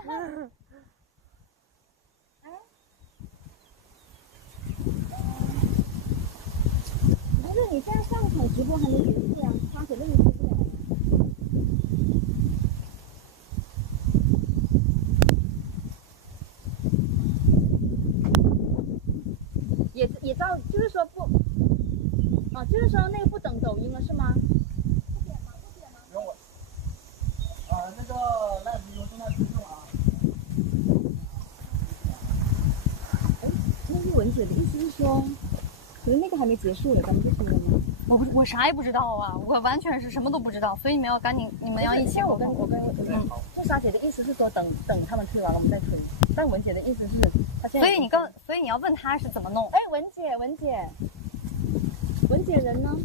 不是，你现在上场直播还没结束呀，他肯定没出不了。也照，就是说不，哦，就是说那个不等抖音了是吗？不点吗？不点吗？不用我。那个赖子有正在推送啊。哎，那是文姐的意思是说，可能那个还没结束嘞，咱们就说了吗？我啥也不知道啊，我完全是什么都不知道，所以你们要赶紧，你们要一起沟通。木莎姐的意思是说等他们推完了我们再推，但文姐的意思是她现在。所以你要问她是怎么弄。哎，文姐人呢？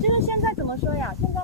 就是现在怎么说呀？现在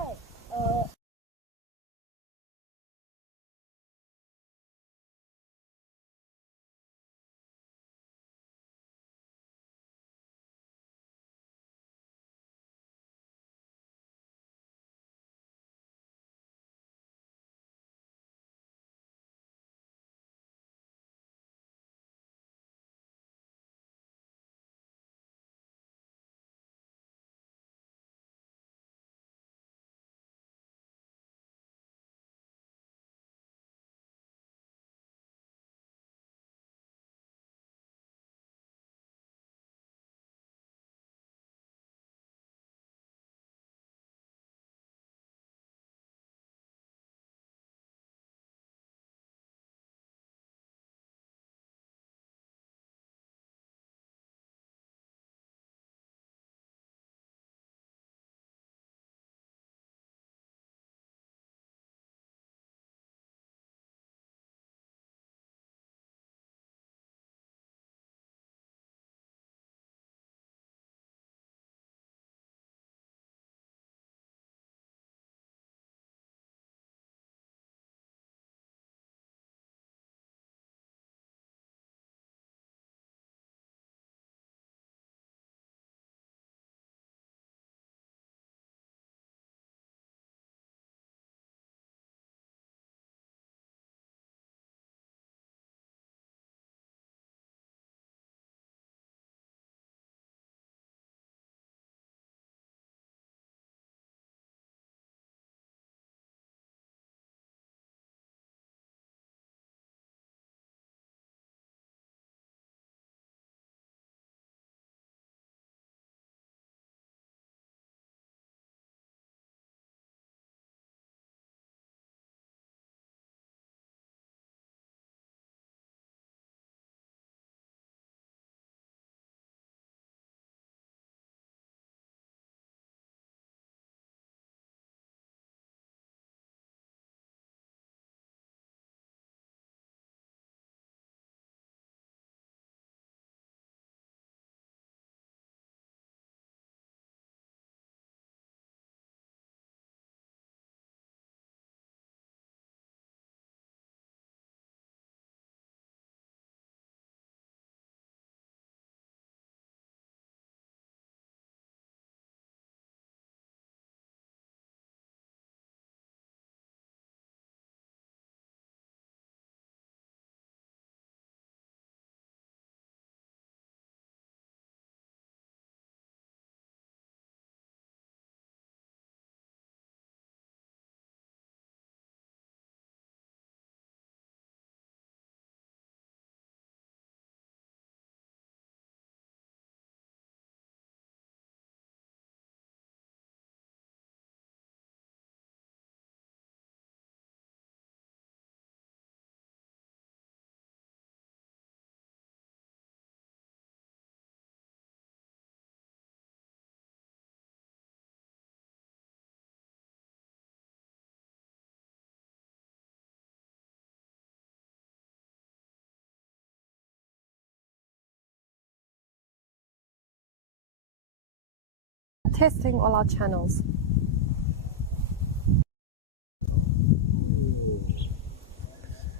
testing all our channels.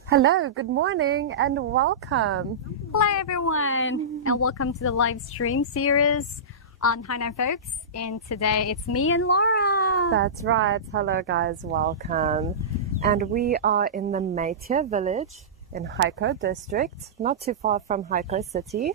Hello, good morning and welcome. Hello everyone and welcome to the live stream series on Hainan Folks, and today it's me and Laura. That's right. Hello guys, welcome. And we are in the Meitie Village in Haikou district, not too far from Haikou city.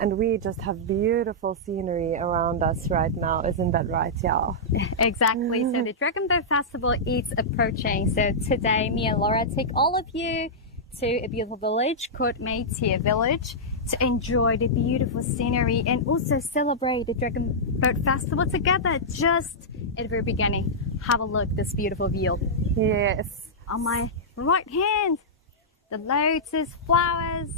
And we just have beautiful scenery around us right now. Isn't that right, y'all? Exactly. So the Dragon Boat Festival is approaching. So today, me and Laura take all of you to a beautiful village called Meitie Village to enjoy the beautiful scenery and also celebrate the Dragon Boat Festival together. Just at the very beginning, have a look at this beautiful view. Yes. On my right hand, the lotus flowers.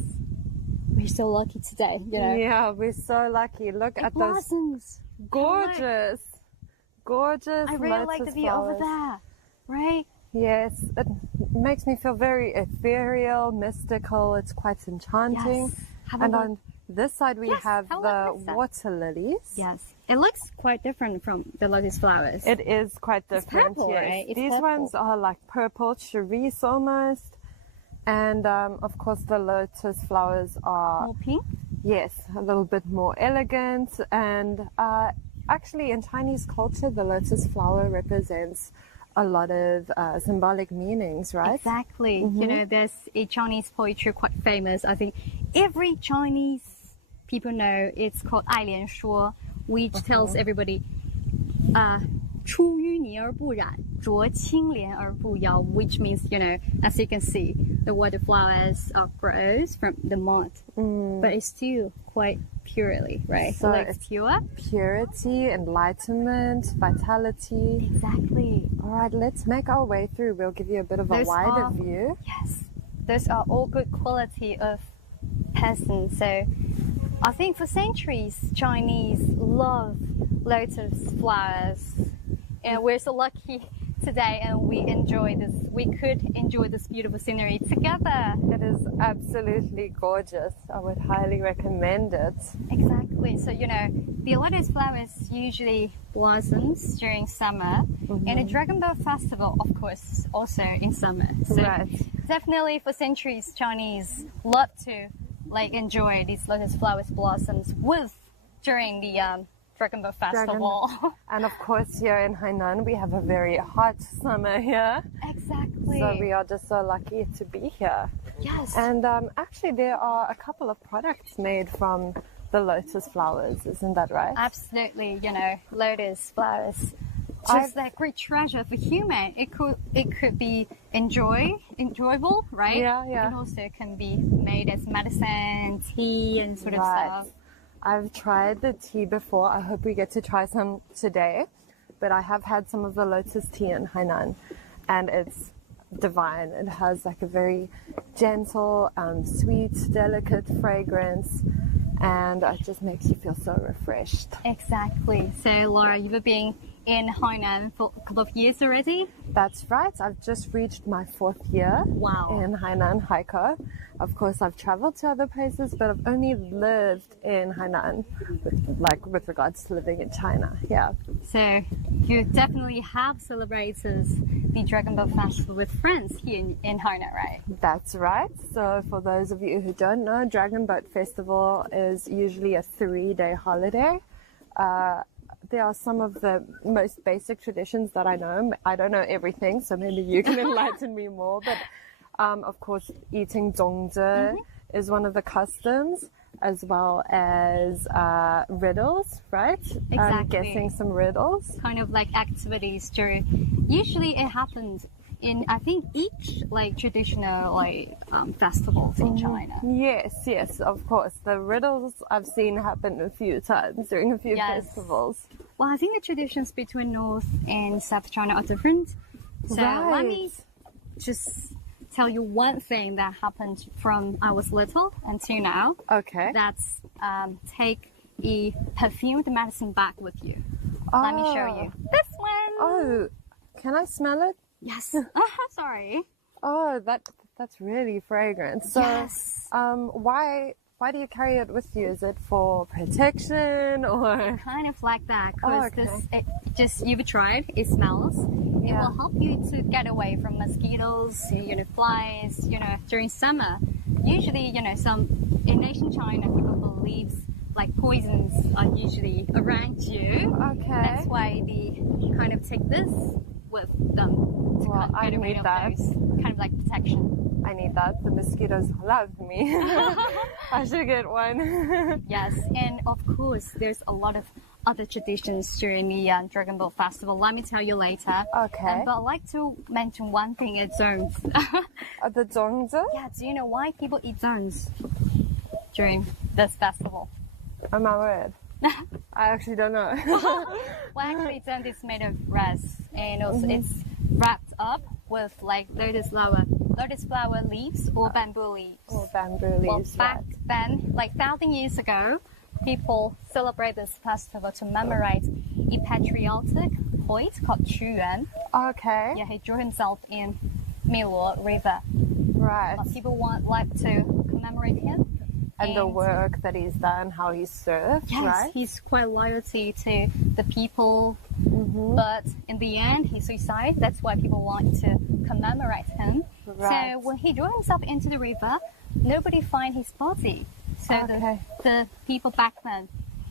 We're so lucky today, you know. Yeah, we're so lucky. Look at blossoms. those gorgeous, gorgeous I really lotus like the view flowers. over there, right? Yes, it makes me feel very ethereal, mystical. It's quite enchanting. Yes. Have a And look. on this side we Yes, have have a the look, Lisa. water lilies. Yes, it looks quite different from the lotus flowers. It is quite different. purple, yes. right? It's These purple. ones are like purple cerise almost. And of course the lotus flowers are, More pink. yes, a little bit more elegant. And actually in Chinese culture, the lotus flower represents a lot of symbolic meanings, right? Exactly. You know, there's a Chinese poetry quite famous. I think every Chinese people know it's called 爱莲说, which tells everybody, 出淤泥而不染, 濯清涟而不妖, which means, you know, as you can see, the water flowers grows from the mud, but it's still quite purely, right? So like it's pure. Purity, enlightenment, vitality. Exactly. All right, let's make our way through. We'll give you a bit of a Those wider are- view. Yes, those are all good quality of person. So I think for centuries, Chinese love lotus flowers. And we're so lucky today and we could enjoy this beautiful scenery together. It is absolutely gorgeous. I would highly recommend it. Exactly. So, you know, the lotus flowers usually blossoms during summer and the Dragon Boat Festival, of course, also in summer. So Right. definitely for centuries, Chinese love to like enjoy these lotus flowers blossoms during the Dragon Boat Festival. And of course, here in Hainan, we have a very hot summer here. Exactly. So we are just so lucky to be here. Yes. And actually, there are a couple of products made from the lotus flowers. Isn't that right? Absolutely, you know, lotus flowers. Just that great treasure for human. It could be enjoyable, right? Yeah, yeah. It also can be made as medicine, tea, and sort of Right. stuff. I've tried the tea before. I hope we get to try some today. But I have had some of the lotus tea in Hainan, and it's divine. It has like a very gentle, sweet, delicate fragrance, and it just makes you feel so refreshed. Exactly. So, Laura, you've been in Hainan for a couple of years already? That's right. I've just reached my 4th year Wow. in Hainan, Haikou. Of course, I've traveled to other places, but I've only lived in Hainan, with regards to living in China. Yeah. So, you definitely have celebrated the Dragon Boat Festival with friends here in Hainan, right? That's right. So for those of you who don't know, Dragon Boat Festival is usually a 3-day holiday. There are some of the most basic traditions that I know. I don't know everything, so maybe you can enlighten me more. But of course, eating zongzi is one of the customs, as well as riddles, right? Exactly. Guessing some riddles. Kind of like activities during. Usually, it happens in I think each like traditional festivals in China. Yes, of course. The riddles I've seen happen a few times during a few Yes. festivals. Well, I think the traditions between North and South China are different. So let me just tell you one thing that happened from I was little until now. Okay. That's take a perfumed medicine bag with you. Let me show you. This one. Oh, can I smell it? Yes. Sorry. Oh, that's really fragrant. So, Yes. why do you carry it with you? Is it for protection or? Kind of like that, Oh, because okay. you've tried. It smells. It Yeah. will help you to get away from mosquitoes, flies. During summer, usually, some in ancient China, people believe like poisons are usually around you. Okay. That's why they kind of take this with them to Well, I get rid need of that. those kind of like protection. I need that. The mosquitoes love me. I should get one. Yes, and of course, there's a lot of other traditions during the Dragon Boat Festival. Let me tell you later. Okay. But I'd like to mention one thing at zones. The zongzi? Yeah, do you know why people eat zones during this festival? Oh my word. I actually don't know. Well, actually, zone is made of rice, and also it's wrapped up with like lotus flower leaves or bamboo leaves. Oh, bamboo Well, leaves. back then, like 1,000 years ago, people celebrate this festival to commemorate a patriotic poet called Qu Yuan. Okay. Yeah, he drew himself in Miluo River. Right. People like to commemorate him. And the work that he's done, how he served, Yes, right? he's quite loyalty to the people. But in the end, he suicided. That's why people want to commemorate him. Right. So when he drew himself into the river, nobody find his body. So Okay. the people back then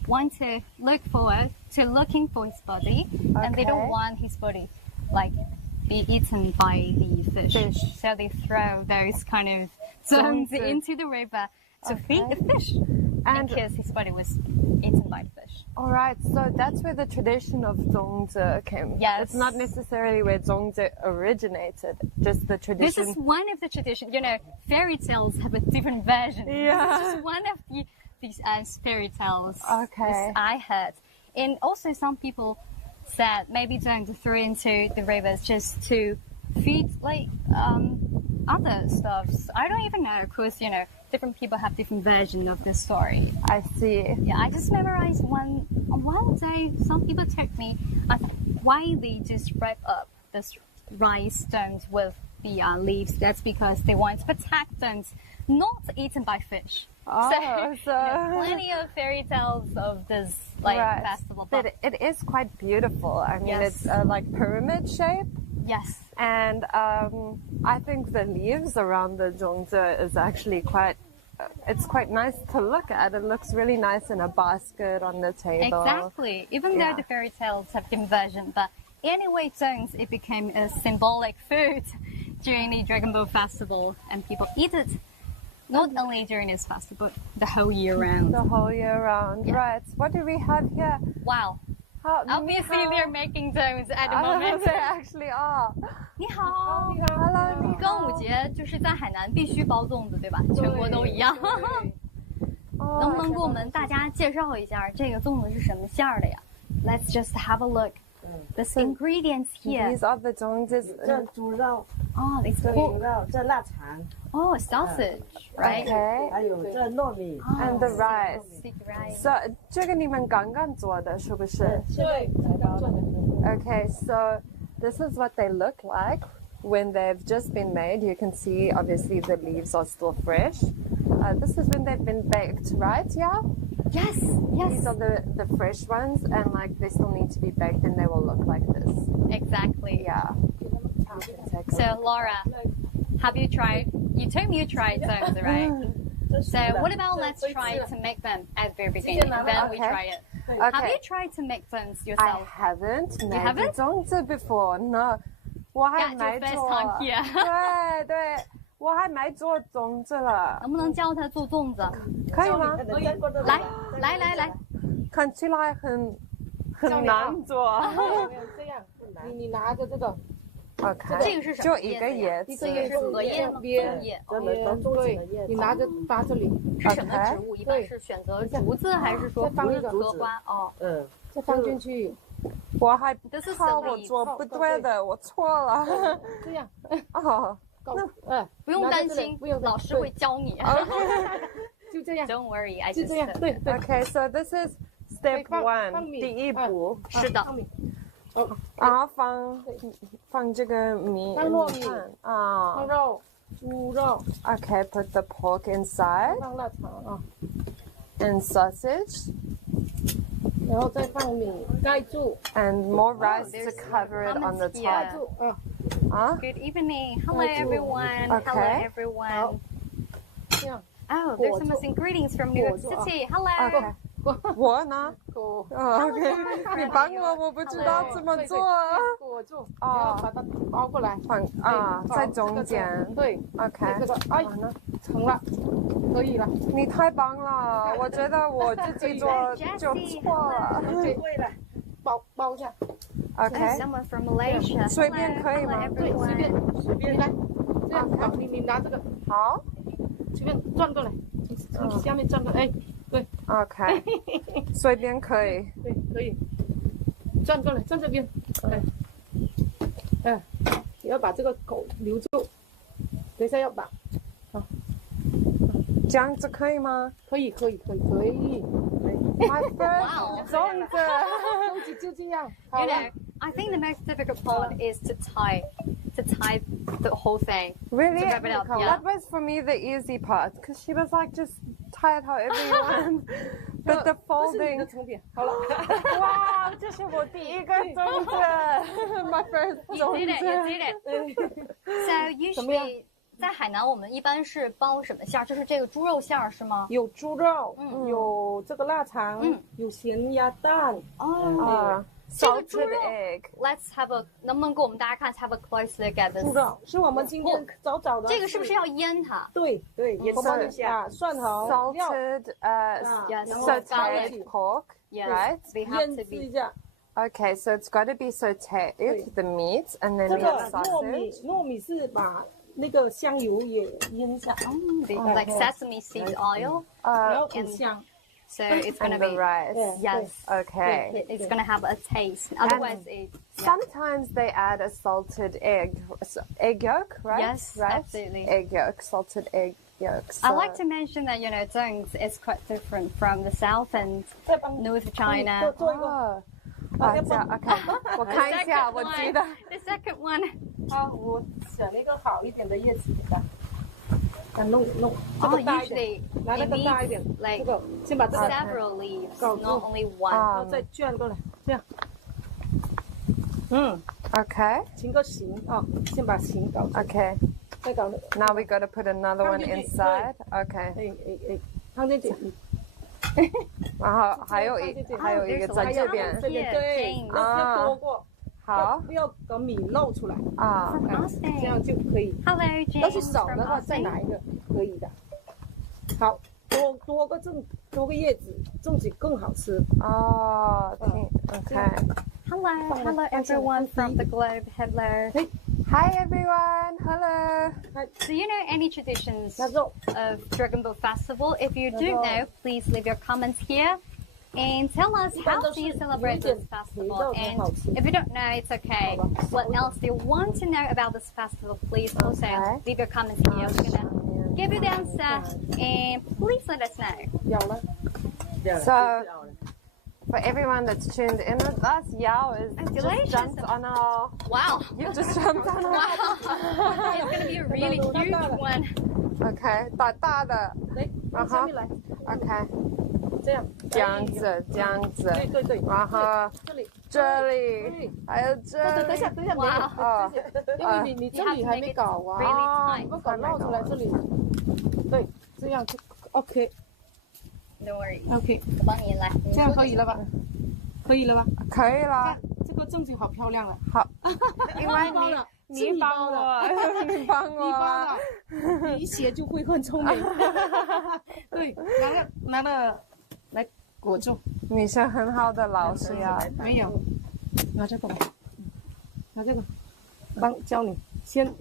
want to look forward to looking for his body, and they don't Okay. want his body like be eaten by the fish. So they throw those kind of stones Zongzi. into the river to feed the fish, And- because his body was eaten by the fish. All right, so that's where the tradition of zongzi came. Yes. It's not necessarily where zongzi originated, just the This tradition. is one of the traditions. You know, fairy tales have a different version. Yeah. This is just one of these fairy tales Okay. I heard. And also some people said maybe don't throw into the rivers just to feed like other stuffs. I don't even know, because you know, different people have different version of this story. I see. Yeah, I just memorized one day. Some people told me why they just wrap up this rice stones with the leaves. That's because they want to protect them not eaten by fish. Oh, so plenty of fairy tales of this like Right. festival. But it is quite beautiful. I mean, Yes. it's like pyramid shape. yes, And I think the leaves around the zongzi is actually quite, it's quite nice to look at. It looks really nice in a basket on the table. exactly. Even though Yeah. the fairy tales have different version, but anyway, stones it became a symbolic food during the Dragon Boat Festival, and people eat it not only during this festival, but the whole year round. The whole year round. Yeah. Right. What do we have here? Wow. Obviously, they're making stones at the moment. They actually are. 你好， Hello, 你好。端午节就是在海南必须包粽子，对吧？全国都一样。哦能不能给我们大家介绍一下这个粽子是什么馅儿的呀 ？Let's just have a look. The ingredients here. These are the zongzis. 这猪肉， Oh, it's 这 pork. 牛肉，这腊肠， Oh, sausage, right? Okay. 还有这糯米。 And the rice. Stick rice. So 这个你们刚刚做的是不是？对，才刚做的。 Okay, so this is what they look like when they've just been made. You can see obviously the leaves are still fresh. This is when they've been baked, right? Yeah? Yes, yes. These are the fresh ones, and like they still need to be baked and they will look like this. Exactly. Yeah. So, Laura, have you tried? You told me you tried stones, right? So, what about let's try to make them at the very beginning, and then we Okay. try it. Have you Okay. tried to make stones I yourself? haven't made haven't? zongzi before. No. 我还 That's your 没 first 做。 time here. 对对，我还没做粽子了，能不能教他做粽子？可以吗？来，看起来很难做。这样，你拿着这个， OK，这个是什么就一个叶子。是荷叶吗？荷叶。这么当粽子的叶子。你拿着搭这里，是什么植物？一般是选择竹子，还是说不是荷花？哦，再放进去，我还 This is 怕 the 我 leaf. 做不对的，我错了。这样，哦不用担心，不用老师会教你。就这样， Don't worry, I 就 just 这样，对对。 ，OK， so this is step 放 one，米第一步，是的。然后放这个米，放糯米啊放肉，猪肉， ，OK，put the pork inside 放腊肠啊， and sausage 然后再放米，盖住， and more rice there's to cover it on the comments top. 住啊，啊 Good evening. Hello, everyone. Okay. Hello, everyone. 这样， Oh, there's some ingredients from New York City. Hello. OK，我呢？裹OK，你帮我不知道怎么做。裹住，然后把它包过来，在中间。对 ，OK。这个哎，成了，可以了。你太棒了，我觉得我自己做就错了。对了，包一下。OK。Someone from Malaysia. 随便可以吗？对，随便来，这样好，你拿这个，好，随便转过来，从下面转过来，哎，对 OK， 随便可以。对，可以，转过来，转这边，你要把这个口留住，等一下要把，这样子可以吗？可以。My first 粽子，就这样， You know, I think the most difficult part is to tie the whole thing. Really? To wrap it up, yeah. That was for me the easy part because she was like, just tie it however you want. But the 这是你 folding. 的成品，好了，哇，这是我第一个粽子，My first You did it, 粽 you 子。 did it. So 怎么样 usually 在海南，我们一般是包什么馅儿？就是这个猪肉馅儿是吗？有猪肉，有这个腊肠，有咸鸭蛋，哦， Salted egg. Let's have a，能不能给我们大家看 ？Have a close look at this。猪肉是我们今天早的。这个是不是要腌它？对，也放一下蒜头料， Salted, Yes. sauteed pork, Yes. right? They have 腌 to 制 be. 一下。 Okay, so it's got to be sauteed, the meat, and then 这 we 个 have 糯米 sausage. 是把那个香油也腌一下， Like sesame seed oil. 然后很香。 So it's gonna And the be rice. yes. Okay. It's gonna have a taste. Otherwise, it. Sometimes they add a salted egg yolk, right? Yes, right? absolutely. Egg yolk, salted egg yolk. I like to mention that zongzi is quite different from the south and 再帮 north China. 做一个，这样 OK，我看一下，我记得。 The second one. 我选了一个好一点的叶子给它。弄这 Oh, 个大一点， usually 拿那 it 个大一点， needs 这 like 个先把这个 several leaves, 搞住 not only one. 然后再卷过来，这样。Okay. 形个形啊，先把形搞住， Okay. 再搞那个。 Now we got to put another one inside. Okay. 放进去，然后还有一个在这边。对，要多过，好不要搞米露出来，啊。这样就可以。 Hello, 要是 James 少 from 的话，再 Austin. 拿一个可以的。好，多个叶子，粽子更好吃。哦，OK. Hello everyone from the globe. Hello. Hi everyone. Hello. Do you know any traditions 那肉 of Dragon Boat Festival? If you do know, please leave your comments here and tell us how do you celebrate this festival. And if you don't know, it's okay. What else do you want to know about this festival? Please also leave your comments here. We're gonna give you the answer and please let us know. 咬了， So for everyone that's tuned in with us, Yao is delicious. just jumped on our. Wow. You just jumped on our. Wow. It's gonna be a really huge one. OK，大的，来，往下面来， OK，这样，这样子，对，然后这里，这里，还有这里。等一下，没有，因为你这里还没搞完， Really 我搞冒出来这里，对，这样就 OK， No worries. ，OK，我帮你来。这样可以了吧？可以了吧？可以了，这个粽子好漂亮啊！好，因为包了，你帮我，你帮你包我了，，你一写就会很聪明。对，拿了来裹住，你是很好的老师呀。没有，拿这个来，拿这个，教你，先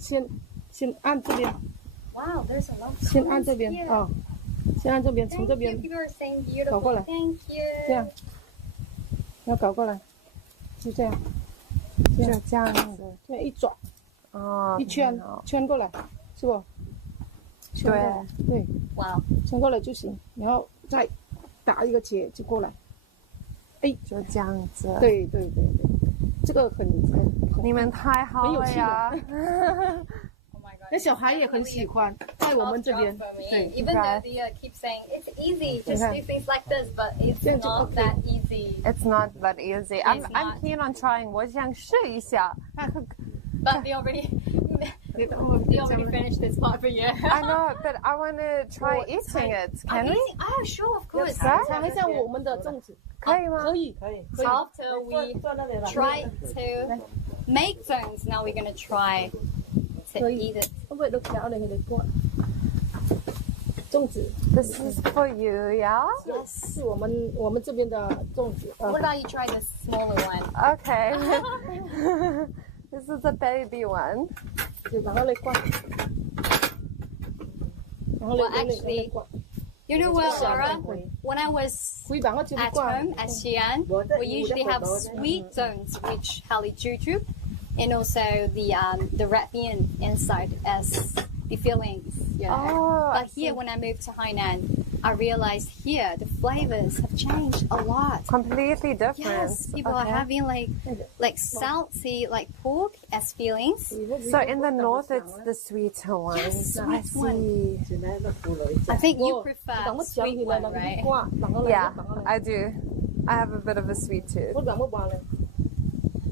按这边， Wow, there's a lot. 先按这边啊，先按这边，从这边 Thank you, you are saying 搞过 beautiful. 来， Thank you. 这样，要搞过来，就这样，就这样子，这样一转哦，一圈圈过来，是不？圈过来，对， Wow. 圈过来就行，然后再打一个结就过来，哎，就这样子。对，这个很你们太好了呀！ Oh my god. 那小孩也很喜欢，在我们这边， For me. 对， Even though they keep saying it's easy, just do things like this, but it's Yeah, not okay. that easy. It's not that easy. I'm It's not. keen on trying. 我想试一下。 But they already We already finished this part for you. I know, but I want to try eating it. Can we? Oh, sure, of course. 尝一下我们的粽子，可以吗？可以。 After we try to make zongzi, now we're going to try to eat it. 可唔可以都搞你佢哋過？粽子 This is for you, yeah? 是我们这边的粽子。 What about you try the smaller one? Okay. This is a baby one. 就然後你關，然後你 Well, actually, 關。 You know what, Laura? When I was 可以把我照 at 關。 home at Xi'an, we usually have sweet zones which hali juju, and also the red bean inside as the fillings. Yeah. Oh, But here, when I moved to Hainan, I realized here the flavors have changed a lot. completely different. Yes, people are Okay. having like salty like pork as fillings. So in the north, it's the sweeter one. Yes, I sweet one. see. I think you 等 prefer 我嚼 sweet 起來， one, 然後 right? 掛，然後 Yeah, I do. I have a bit of a sweet tooth. 我兩個掛咧。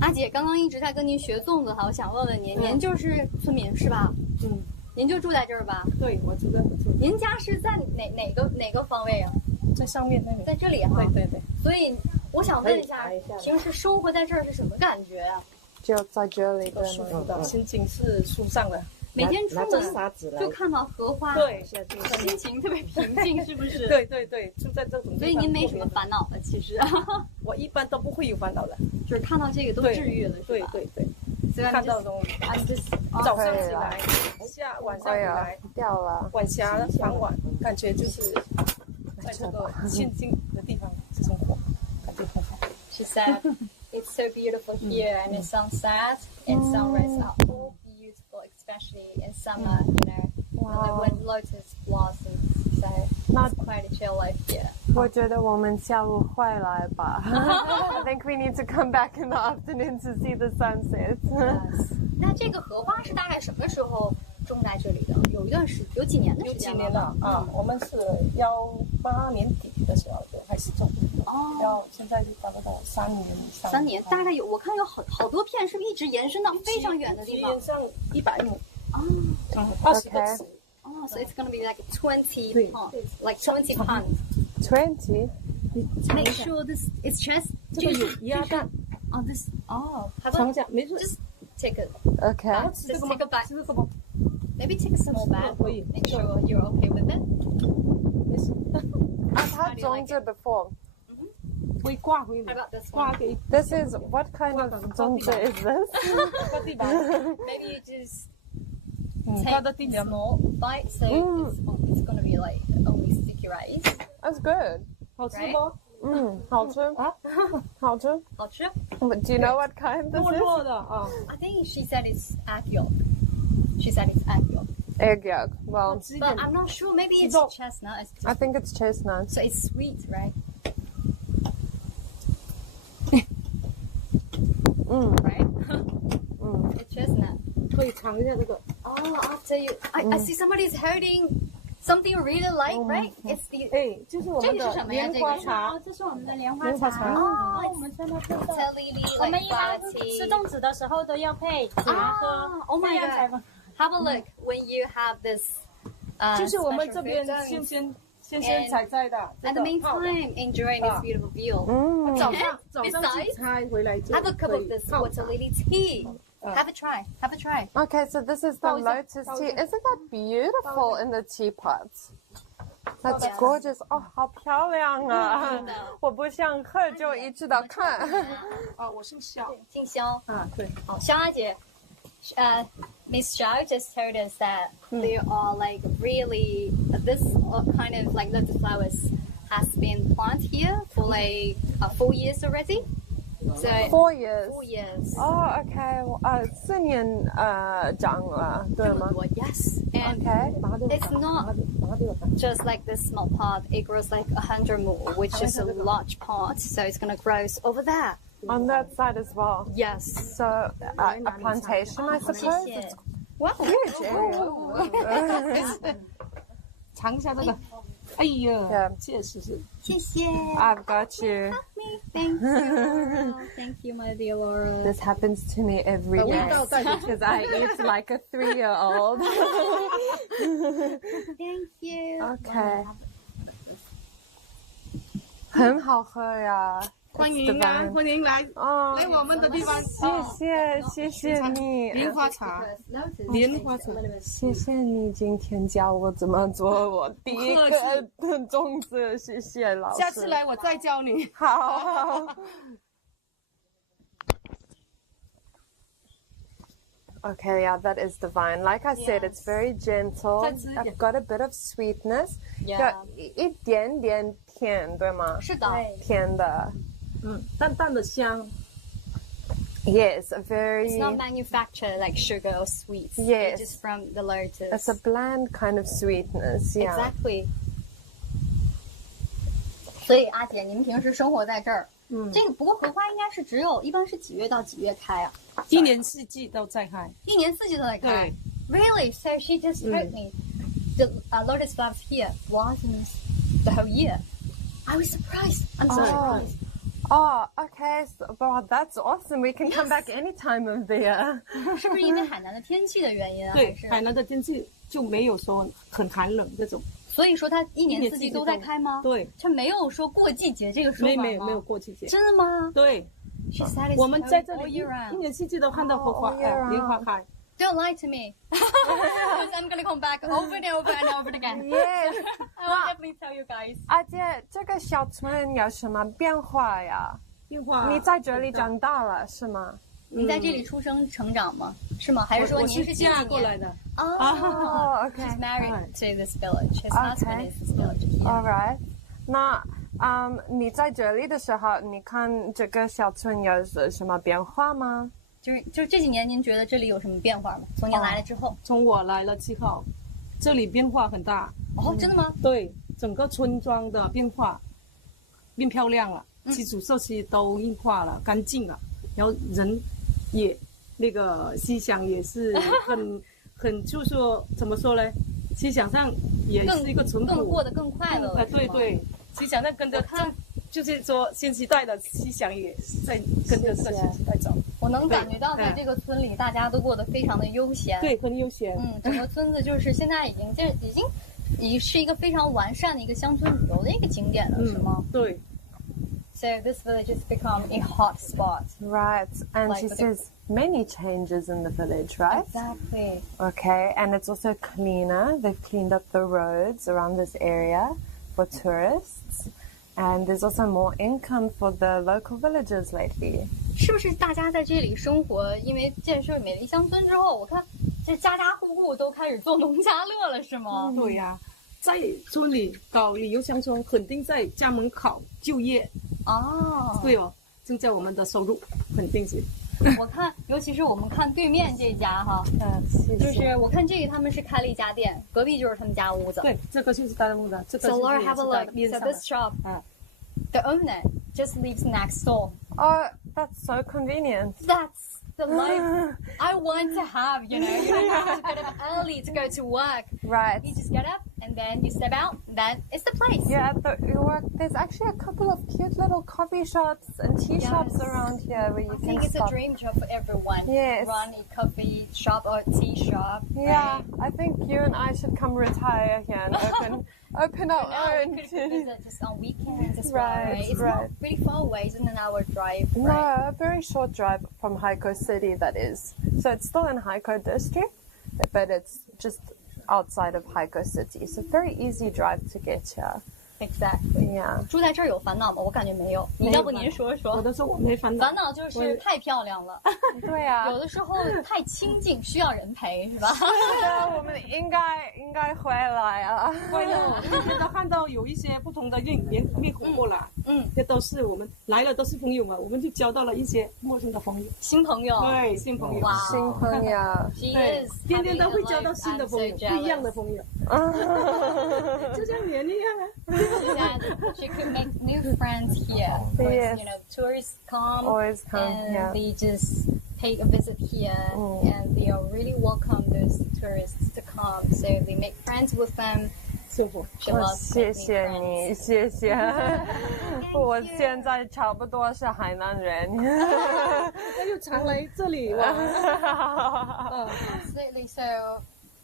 阿姐刚刚一直在跟您学粽子哈，我想问问您，您就是村民是吧？嗯，您就住在这儿吧？對，我住在不住，您家是在哪个方位啊？在上面那裡。在这里哈。對。所以我想问一下可以查一下，平时生活在这儿是什么感觉啊？就在这里，对舒服吗？的，心情是舒畅的。每天出拿着门沙子来就看到荷花，对，心情特别平静，是不是？。对，住在这种地方。所以您没什么烦恼的，其实，我一般都不会有煩惱的。就是看到这个都治愈了，是吧？對。所以看到東西， I'm just 早上起來，晚上起來，掉了。晚霞、傍晚，感覺就是在這個仙境的地方生活，感覺很好。She said, "It's so beautiful here, and the sunset and sunrise are all beautiful, especially in summer. When lotus blossoms. So it's quite a chill life here." 我觉得我们下午回来吧。I think we need to come back in the afternoon to see the sunset. Yes. 那这个荷花是大概什么时候种在这里的？有几年的时间有几年了啊？我们是18年底的时候就開始種，要現在就差不多3年以上。3年，大概我看有好多片，是不是一直延伸到非常遠的地方？延上100亩。Okay. Oh, so it's gonna be like 20 ponds, like 20 ponds. 20. Make sure this it's just 這個有鴨蛋。 on this. Oh, how 嘗 about 一下，沒事。 just take a Okay. just take a bite. 吃這個嗎？ Maybe take a small bite. 可以。 Make sure you're okay with it. 沒事。 I've had zongzi before. 會掛回 How 嚟， about this one? 掛給 This is what kind of zongzi is this? 掛地板。 Maybe you just 掛到地 take 板。 small bite, so it's gonna be like only sticky rice. That's good. 好吃嗎？好吃。好吃。好吃? Do you know what kind this 糯 is? 糯的啊。 I think she said it's egg yolk. She said it's egg yolk. Egg yolk. Well, 吃一 But 點。 I'm not sure. Maybe it's Dog. chestnut. I think it's chestnut. So it's sweet, right? Right? It's chestnut. 可以嘗一下這個。 Oh, after you, I see somebody's holding something you really like, right? It's the 哎，就是我们的蓮花茶。这是我们的莲花蓮花茶，茶。然后我们在那配的。 lily 我们 like 一般 flower 吃 tea. 粽子的时候都要配茶喝， Oh 这 my 样才 god! Have a look when you have this. 就是我们 special 這邊 fruit zones. 新鮮採摘的。 At the meantime, enjoying this beautiful view. 早上 Besides, 去採回來就 have a cup 可 of 以 this 泡 water lily tea. Have a try. Have a try. Okay, so this is the lotus tea. Isn't that beautiful in the teapots? That's gorgeous. Oh, 好漂亮啊！我不想喝，就一直到看。啊，我姓肖。静香。啊，对。Oh, 肖阿姐, Miss Xiao just told us that there are like really this kind of like lotus flowers has been planted here for like 4 years already. So 4 years. 4 years. Oh, okay. 4年长了，对吗？ Yes, and Okay. it's not just like this small pot. It grows like 100 more, which is a large pot. So it's gonna grow over there. On that side as well. Yes. So a plantation, I suppose. 谢谢。 Wow, huge area. 尝一下这个。哎呀 Yeah. 确实是。谢谢。 I've got you. me. Thank you. Thank you, my dear Laura. This happens to me every day because I eat like a 3-year-old. Thank you. Okay. 很好喝呀。欢迎啊，欢迎来哦，来我们的地方。谢谢你，莲花茶，莲花茶。谢谢你今天教我怎么做我第一个粽子，谢谢老师。下次来我再教你。好。Okay, yeah, that is divine. Like I said, it's very gentle. I've got a bit of sweetness. Yeah. 一点点甜，对吗？是的。甜的。淡淡的香。Yes, a very... It's not manufactured like sugar or sweets. Yes. It's just from the lotus. It's a bland kind of sweetness, yeah. Exactly. 所以阿姐，您平时生活在这儿，这个不过荷花应该是一般是几月到几月开啊？一年四季都在开。一年四季都在开。Really? So she just told me the lotus flowers here blossoms the whole year. I was surprised. I'm so surprised. Oh, okay. So, well, that's awesome. We can come back any time of the year. 是不是因为海南的天气的原因啊？对，海南的天气就没有说很寒冷这种。所以说它一年四季都在开吗？对，它没有说过季节这个说法吗？没有过季节。真的吗？对。我们在这里一年四季都看到荷花，莲花开。Don't lie to me. Because I'm gonna come back over and over and over again. Yes. I will definitely tell you guys. 阿姐，这个小村有什么变化呀？变化？你在这里长大了是吗？你在这里出生成长吗？是吗？还是说您是嫁过来的？哦 ，Okay. She's married to this village. His husband is this village. All right. 那你在这里的时候，你看这个小村有什么变化吗？就这几年，您觉得这里有什么变化吗？从您来了之后？从我来了之后，这里变化很大。哦，真的吗？对，整个村庄的变化，变漂亮了，基础设施都硬化了，干净了，然后人也那个思想也是很就是说怎么说呢？思想上也是一个淳朴，更过得更快乐了。对，思想上跟着就是说新时代的思想也在跟着这个新时代走。我能感觉到在这个村里，大家都过得非常的悠闲。对，很悠闲。整个村子就是现在已经是一个非常完善的一个乡村旅游的一个景点了，是吗？对。So this village has become a hot spot. Right, and she says many changes in the village, right? Exactly. Okay, and it's also cleaner. They've cleaned up the roads around this area for tourists. And there's also more income for the local villagers lately. 是不是大家在这里生活，因为建设美丽乡村之后，我看这家家户户都开始做农家乐了，是吗？对呀，在村里搞旅游乡村，肯定在家门口就业。哦，对哦，增加我们的收入，肯定是。我看，尤其是我们看对面这家哈，就是我看这个他们是开了一家店，隔壁就是他们家屋子。对，这个就是他的屋子，这个就是 Laura, have a look. So this shop, the owner just lives next door. Oh, that's so convenient. That's the life I want to have, you know. You don't have to get up early to go to work. Right. You just get up and then you step out and then it's the place. Yeah, at your work, there's actually a couple of cute little coffee shops and tea shops around here where you can stop. I think it's a dream job for everyone. Yes. Run a coffee shop or tea shop. Yeah, right? I think you and I should come retire here and open our own. We could visit just on weekends as well, right? It's not really far away, it's an hour drive, right? No, a very short drive from Haikou city, that is. So it's still in Haikou district, but it's just outside of Haikou city. So very easy drive to get here. Exactly. Yeah. 住在这儿有烦恼吗？我感觉没有。要不您说说？我都说我没烦恼。烦恼就是太漂亮了。对啊。有的时候太清静，需要人陪，是吧？是的，我们应该回来啊。会的，我们觉得看到有一些不同的面孔过来，这都是我们来了都是朋友嘛，我们就交到了一些陌生的朋友，新朋友。对，新朋友。哇，新朋友。对，天天都会交到新的朋友，不一样的朋友。就像年一样啊。That she could make new friends here. Because, you know, tourists come, always come, and they just pay a visit here, and they are really welcome those tourists to come. So they make friends with them. 幸福。谢谢你，谢谢。我现在差不多是海南人。那又常来这里哇。Absolutely. So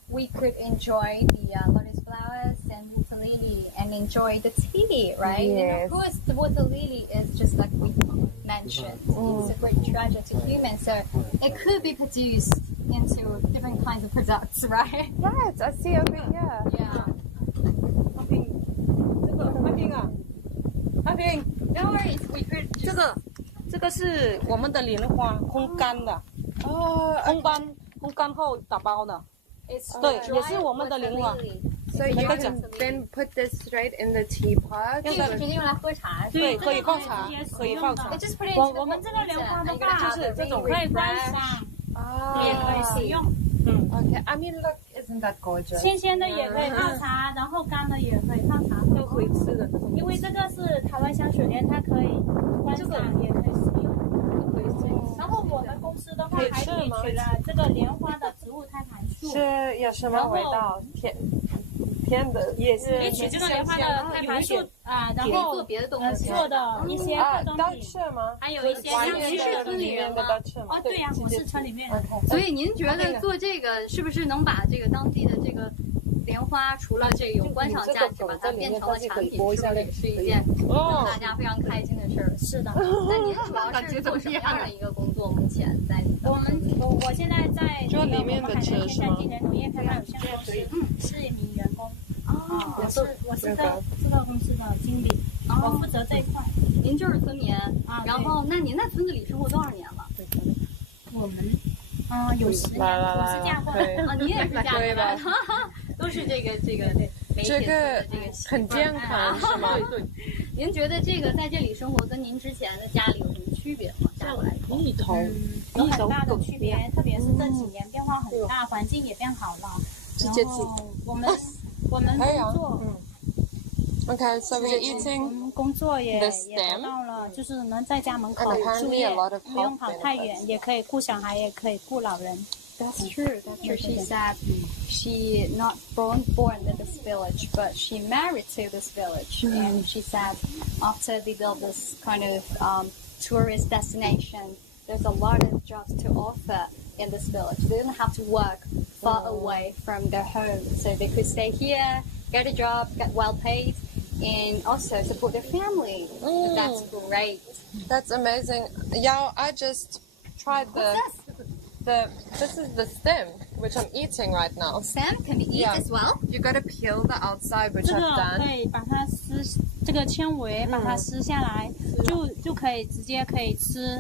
we could enjoy the lotus flowers and water lily and enjoy the tea, right? Yes. And of course, the water lily is just like we mentioned. It's a great treasure to humans. So it could be produced into different kinds of products, right? Right, I see over here. Yeah. 阿平，这个阿平啊，阿平， No worries. We could 这个是我们的莲花，烘干的，烘干后打包的。It's 对， dry 也是我们的莲花。 water lily. So you can then put this straight in the teapot. 这个直接用来喝茶。对，可以泡茶，可以泡茶。 Just put it 我们这个莲花的话，就是这种可以观赏，也可以使用。 Okay, I mean, look, isn't that gorgeous? 新鲜的也可以泡茶，然后干的也可以泡茶，都可以吃的。因为这个是台湾香水莲，它可以观赏，也可以使用。然后我们公司的话还提取了这个莲花的植物胎盘素，是有什么味道？甜的，也是提取这个莲花的胎盘素啊，然后做别的东西做的一些特种刀品，翅吗？还有一些像您是村里人吗？哦，对呀，我是村里面的。所以您觉得做这个是不是能把这个当地的这个莲花，除了这个有观赏价值，把它变成了产品，是不是也是一件让大家非常开心的事儿？是的。那您主要是做什么样的一个工作？目前在我现在在这个我们海南天山地人农业开发有限公司是一名员工。我是这个公司的经理，我负责这一块。您就是村民然后那您在村子里生活多少年了？我们有10年，我是嫁过来的。您也是嫁过来的，都是这个媒体的这个很健康是吗？对。您觉得这个在这里生活跟您之前的家里有什么区别吗？嫁过来以后？有很大的区别，特别是这几年变化很大，环境也变好了。然后我们工作Okay, so we're eating 工作也得到了，就是能在家门口住业，不用跑太远，也可以顾小孩，也可以顾老人。That's true. That's true. She said she not born in this village, but she married to this village. And she said after they built this kind of tourist destination, there's a lot of jobs to offer in this village. They didn't have to work far away from their home, so they could stay here, get a job, get well paid, and also support their family. That's great. That's amazing. Yeah, I just tried this is the stem, which I'm eating right now. Stem can be eaten as well. You gotta peel the outside, which 这 I've 个 done. 可以把它撕，这个纤维把它撕下来，就可以直接可以吃。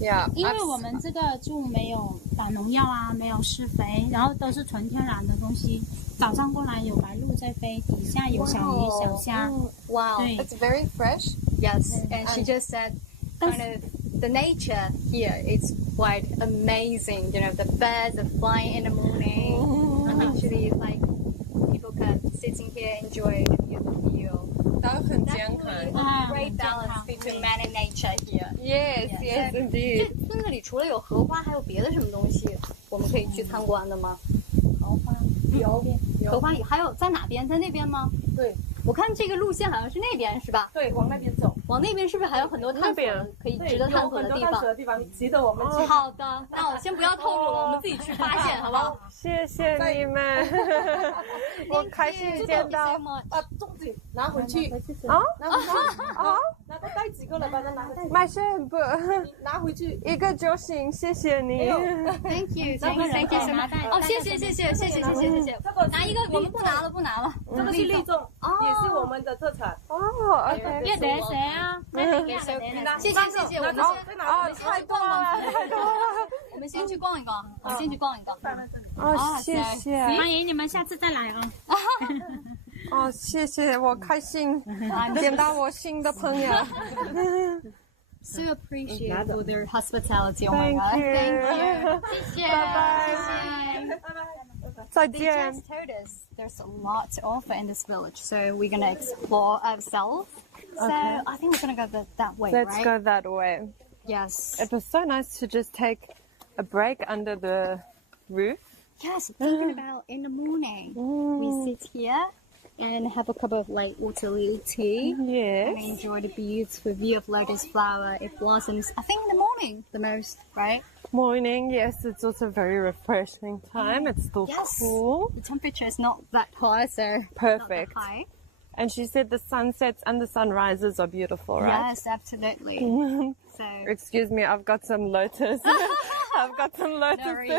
Yeah, 因为我们这个就没有打农药啊，没有施肥，然后都是纯天然的东西。早上过来有白鹭在飞，底下有小鱼、小虾。 Wow. 对， it's very fresh. Yes, and she just said kind of the nature here is quite amazing. You know, the birds are flying in the morning. And actually, like, people can sitting here enjoy the beautiful view. 都很健康。 Great balance between man and nature here. Yes, yes, 这 indeed. 村子里除了有荷花，还有别的什么东西我们可以去参观的吗？荷花还有在哪边？在那边吗？对，我看这个路线好像是那边是吧？对，往那边走。往那边是不是还有很多探索可以值得探索的地方？值得我们去。好的，那我先不要透露了，我们自己去发现，好不好？谢谢你们，我开心见到。粽子拿回去啊拿回去拿个带几个了，把它拿回去。买些不，拿回去一个就行，谢谢你。Thank you so much. 哦，谢谢。拿一个，我们不拿了。这个是立粽，也是我们的特产。哦 ，OK。要得谁啊？谢谢，我们太多了。我们先去逛一逛，哦，谢谢。欢迎你们下次再来啊！哦，谢谢，我开心见到我新的朋友。So appreciate for their hospitality. Oh my god! Thank you. 谢谢，拜拜。再 They 见。 just told us there's a lot to offer in this village, so we're gonna explore ourselves. So I think we're gonna go that way, Let's right? go that way. Yes. It was so nice to just take a break under the roof. Yes, thinking about in the morning, we sit here and have a cup of like water lily tea. Yes. And enjoy the beautiful view of lotus flower. It blossoms, I think, in the morning the most, right? Morning, yes, it's also a very refreshing time. It's still cool. The temperature is not that high, so Perfect. Not that high. And she said the sunsets and the sunrises are beautiful, right? Yes, absolutely. So Excuse me, I've got some lotus. I've got some lotus. no worries.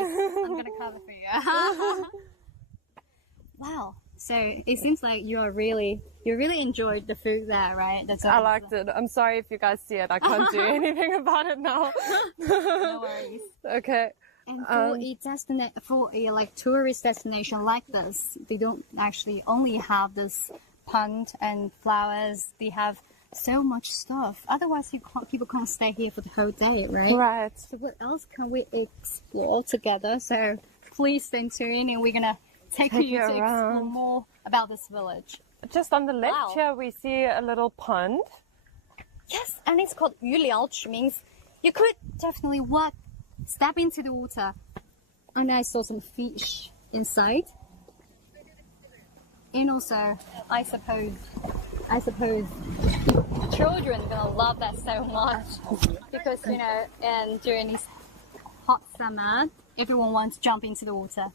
I'm gonna cover for you. Wow. So it seems like you really enjoyed the food there, right? That's I liked it. I'm sorry if you guys see it. I can't do anything about it now. No worries. Okay. And for a like tourist destination like this, they don't actually only have this pond and flowers. They have so much stuff. Otherwise, people can't stay here for the whole day, right? Right. So what else can we explore together? So please stay tuned, and we're gonna take you to explore more about this village. Just on the left here, we see a little pond. Yes, and it's called Yuliao, which means you could definitely step into the water. And I saw some fish inside. And also, I suppose children are gonna love that so much because and during this hot summer, everyone wants to jump into the water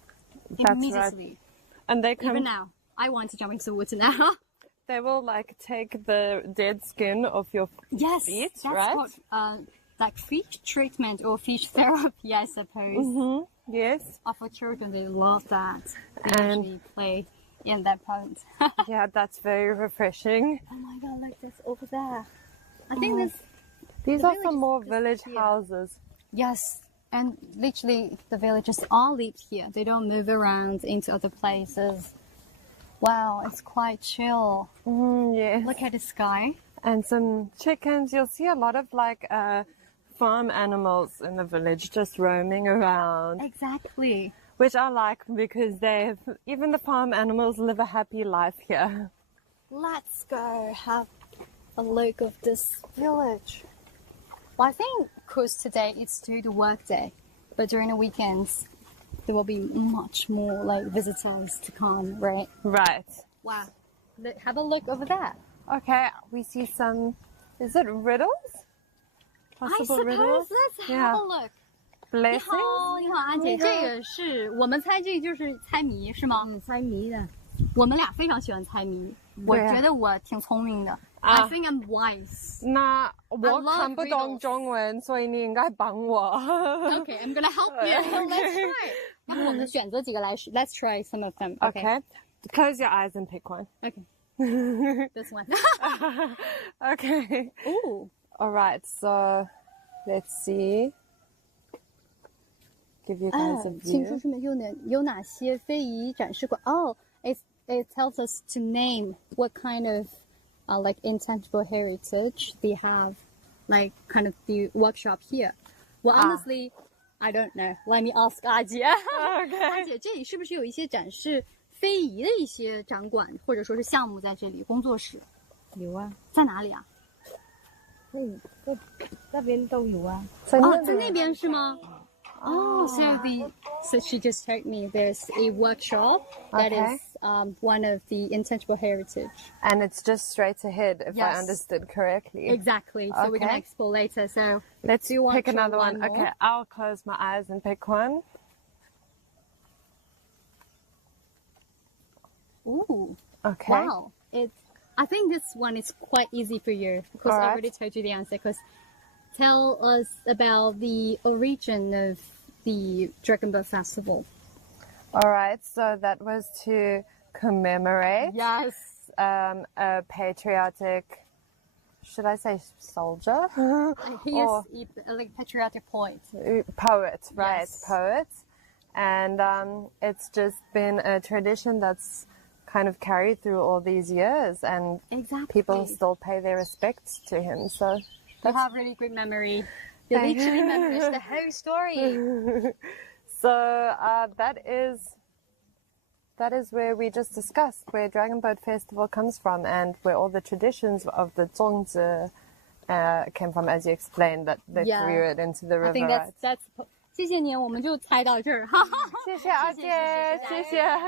immediately. Right. And they come. Even now, I want to jump into the water now. They will like take the dead skin off your feet, that's right? What, like fish treatment or fish therapy, I suppose. Yes. For children, they love that. They actually play in that pond. Yeah, that's very refreshing. Oh my god, look, that's over there. I think these are some more village houses. Yes, and literally the villagers all live here. They don't move around into other places. Wow, it's quite chill. Yes. Look at the sky. And some chickens. You'll see a lot of like farm animals in the village just roaming around. Exactly. Which I like because even the farm animals live a happy life here. Let's go have a look of this village. Well, I think because today it's due the work day, but during the weekends there will be much more like visitors to come, right? Right. Wow. Have a look over there. Okay, we see some. Is it riddles? I suppose. Let's have a look. Blessings. 你好，安姐，这个是我们猜，这就是猜谜是吗？猜谜的。我们俩非常喜欢猜谜，我觉得我挺聪明的。I think I'm wise. 那我看不懂中文，所以你应该帮我。Okay, I'm gonna help you. Let's try. 那我们选择几个来，Let's try some of them. Okay. Close your eyes and pick one. Okay. This one. Okay. Ooh. All right. So, let's see. Give you guys a view. 请说什么有哪些非遗展示馆？Oh, it tells us to name what kind of like intangible heritage they have, like kind of the workshop here. Well, honestly, I don't know. Let me ask 阿姐。Okay. 阿姐，这里是不是有一些展示非遗的一些展馆，或者说是项目在这里？工作室有啊，在哪里啊？那边都有啊。哦，在那边是吗？Oh, so she just told me there's a workshop that is one of the intangible heritage. And it's just straight ahead, if I understood correctly. Exactly. So we're gonna explore later. So let's pick another one. More? Okay, I'll close my eyes and pick one. Ooh. Okay. Wow. I think this one is quite easy for you because I already told you the answer. Because tell us about the origin of the Dragon Boat Festival. All right, so that was to commemorate a patriotic, should I say soldier? He is like patriotic poet. Poet, right, Yes. poet. And it's just been a tradition that's kind of carried through all these years, and people still pay their respects to him. So you have really good memory. You literally memorized the whole story. So that is where we just discussed where Dragon Boat Festival comes from, and where all the traditions of the zongzi came from, as you explained, that they threw it into the river. I think that's 谢谢你，我们就猜到这儿。谢谢阿姐，谢谢啊，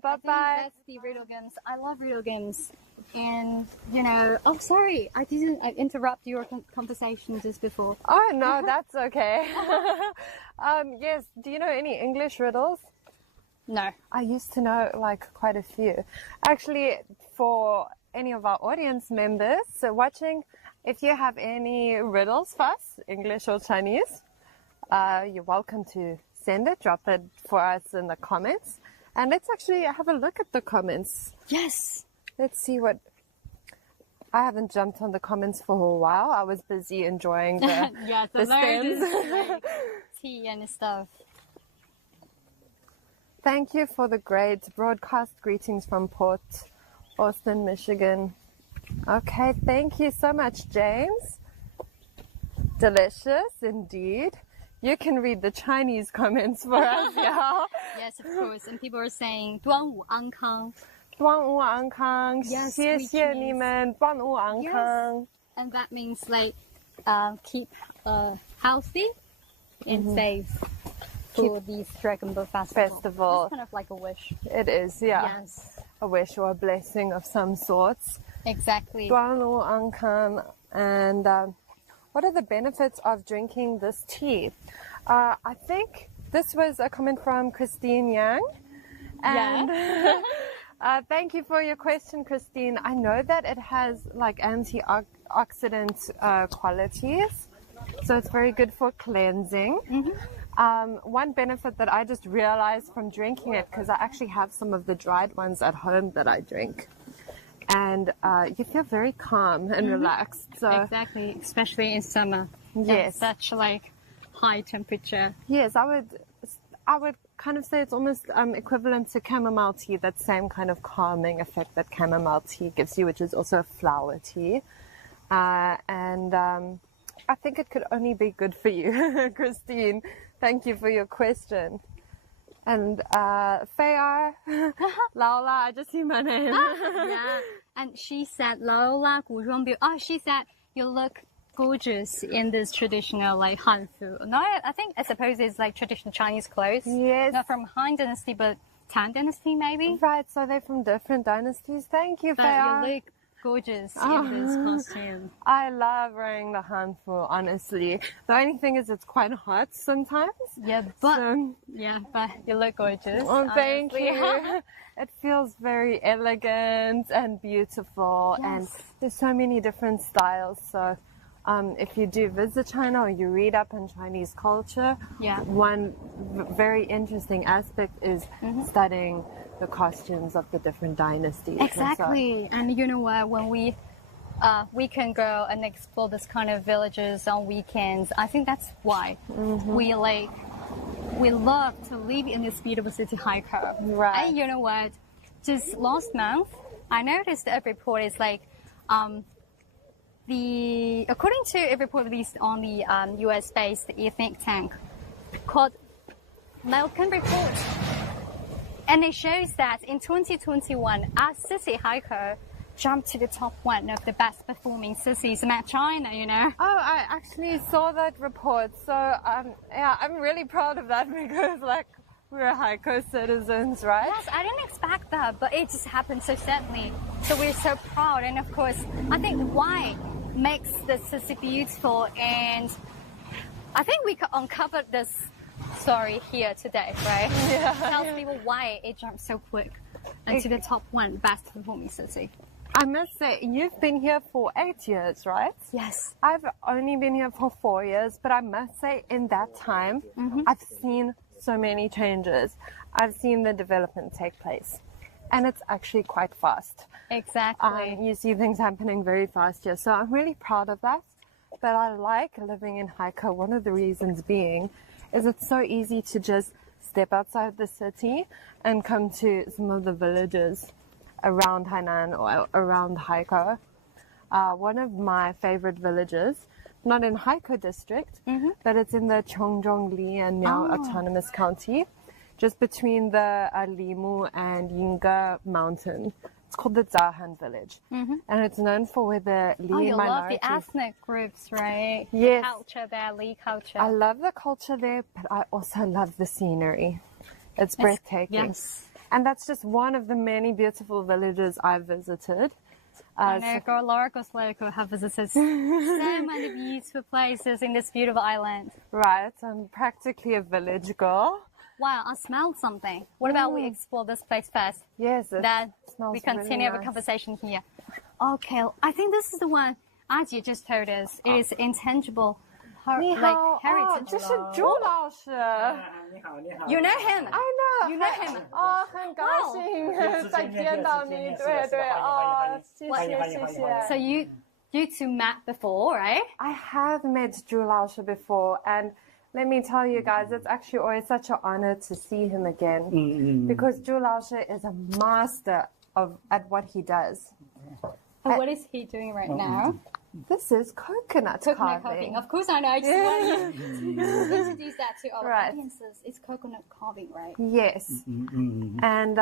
拜 I think 拜。 that's the riddle games. I love riddle games. And, you know, oh, sorry, I didn't interrupt your conversation just before. Oh no, that's okay. Yes, do you know any English riddles? No. I used to know like quite a few. Actually, for any of our audience members watching, if you have any riddles for us, English or Chinese, you're welcome to send it, drop it for us in the comments. And let's actually have a look at the comments. Yes. Let's see what... I haven't jumped on the comments for a while. I was busy enjoying the, Yeah, the stems. like, tea and stuff. Thank you for the great broadcast. Greetings from Port Austin, Michigan. Okay, thank you so much, James. Delicious indeed. You can read the Chinese comments for us, yeah. Yes, of course. And people are saying 端午安康. 端午安康, Yes, 谢谢你们, 端午安康. And that means like keep healthy and safe for this Dragon Boat Festival. It's kind of like a wish. It is, yeah. Yes, A wish or a blessing of some sorts. exactly. 端午安康. And what are the benefits of drinking this tea? I think this was a comment from Christine Yang. And thank you for your question, Christine. I know that it has like antioxidant qualities, so it's very good for cleansing. One benefit that I just realized from drinking it, because I actually have some of the dried ones at home that I drink, and you feel very calm and relaxed. So Exactly, especially in summer. Yes. Such like high temperature. yes, I would kind of say it's almost equivalent to chamomile tea, that same kind of calming effect that chamomile tea gives you, which is also a flower tea. And I think it could only be good for you, Christine. Thank you for your question. And Fayar, Laola, I just see my name. Yeah. And she said, Lola, she said, you look gorgeous in this traditional like Hanfu. No, I suppose it's like traditional Chinese clothes. Yes. Not from Han Dynasty, but Tang Dynasty maybe. Right, so they're from different dynasties. Thank you, But Fayar. you look gorgeous in this costume. I love wearing the hanfu, honestly. The only thing is it's quite hot sometimes. Yeah, but So, you look gorgeous. oh, thank honestly. you. It feels very elegant and beautiful, and Yes. there's so many different styles. So if you do visit China or you read up on Chinese culture, Yeah. one very interesting aspect is studying the costumes of the different dynasties. And so- Exactly. And you know what? When we can go and explore this kind of villages on weekends, I think that's why we love to live in this beautiful city, Haikou. Right. And you know what? Just last month, I noticed a report is like, according to a report released on the US-based think tank called Malcolm Report, and it shows that in 2021, our city, Haikou, jumped to the top one of the best performing cities in China, you know. Oh, I actually saw that report. So, yeah, I'm really proud of that because, like, we're Haikou citizens, right? Yes, I didn't expect that, but it just happened so suddenly. So we're so proud, and of course, I think why makes the city beautiful, and I think we could uncover this story here today, right? Yeah. Tells people why it jumped so quick into the top one best performing city. I must say, you've been here for 8 years, right? Yes. I've only been here for 4 years, but I must say in that time, I've seen so many changes. I've seen the development take place, and it's actually quite fast. Exactly. You see things happening very fast here, so I'm really proud of that. But I like living in Haikou. One of the reasons being is it's so easy to just step outside the city and come to some of the villages around Hainan or around Haikou. One of my favorite villages, not in Haikou district, but it's in the Chongzhongli and Miao Autonomous County, just between the Limu and Yingge mountain called the Zahan village. And it's known for where the Li Oh, you love minority. the ethnic groups, right? Yes. Culture there, Li culture. I love the culture there, but I also love the scenery. It's breathtaking. Yes. And that's just one of the many beautiful villages I've visited. I know, Laura Gosloco have visited so many beautiful places in this beautiful island. Right, I'm practically a village girl. Wow, I smelled something. What about we explore this place first? Yes, it Then smells we continue really our nice. conversation here. Okay, I think this is the one Aji just told us. It is intangible, like 哦， heritage. 这是朱老师。你好，你好。 You know him? I know. You know him? 哦，很高兴再见到你，对对，哦，谢谢谢谢。 So you two met before, right? I have met Zhu Laoshi before, and let me tell you guys, it's actually always such an honor to see him again, because Zhu Laoshi is a master at what he does. And what is he doing right now? This is coconut Coconut carving. carving. Of course, I know. I just want you to introduce that to our Right. audiences. It's coconut carving, right? Yes. And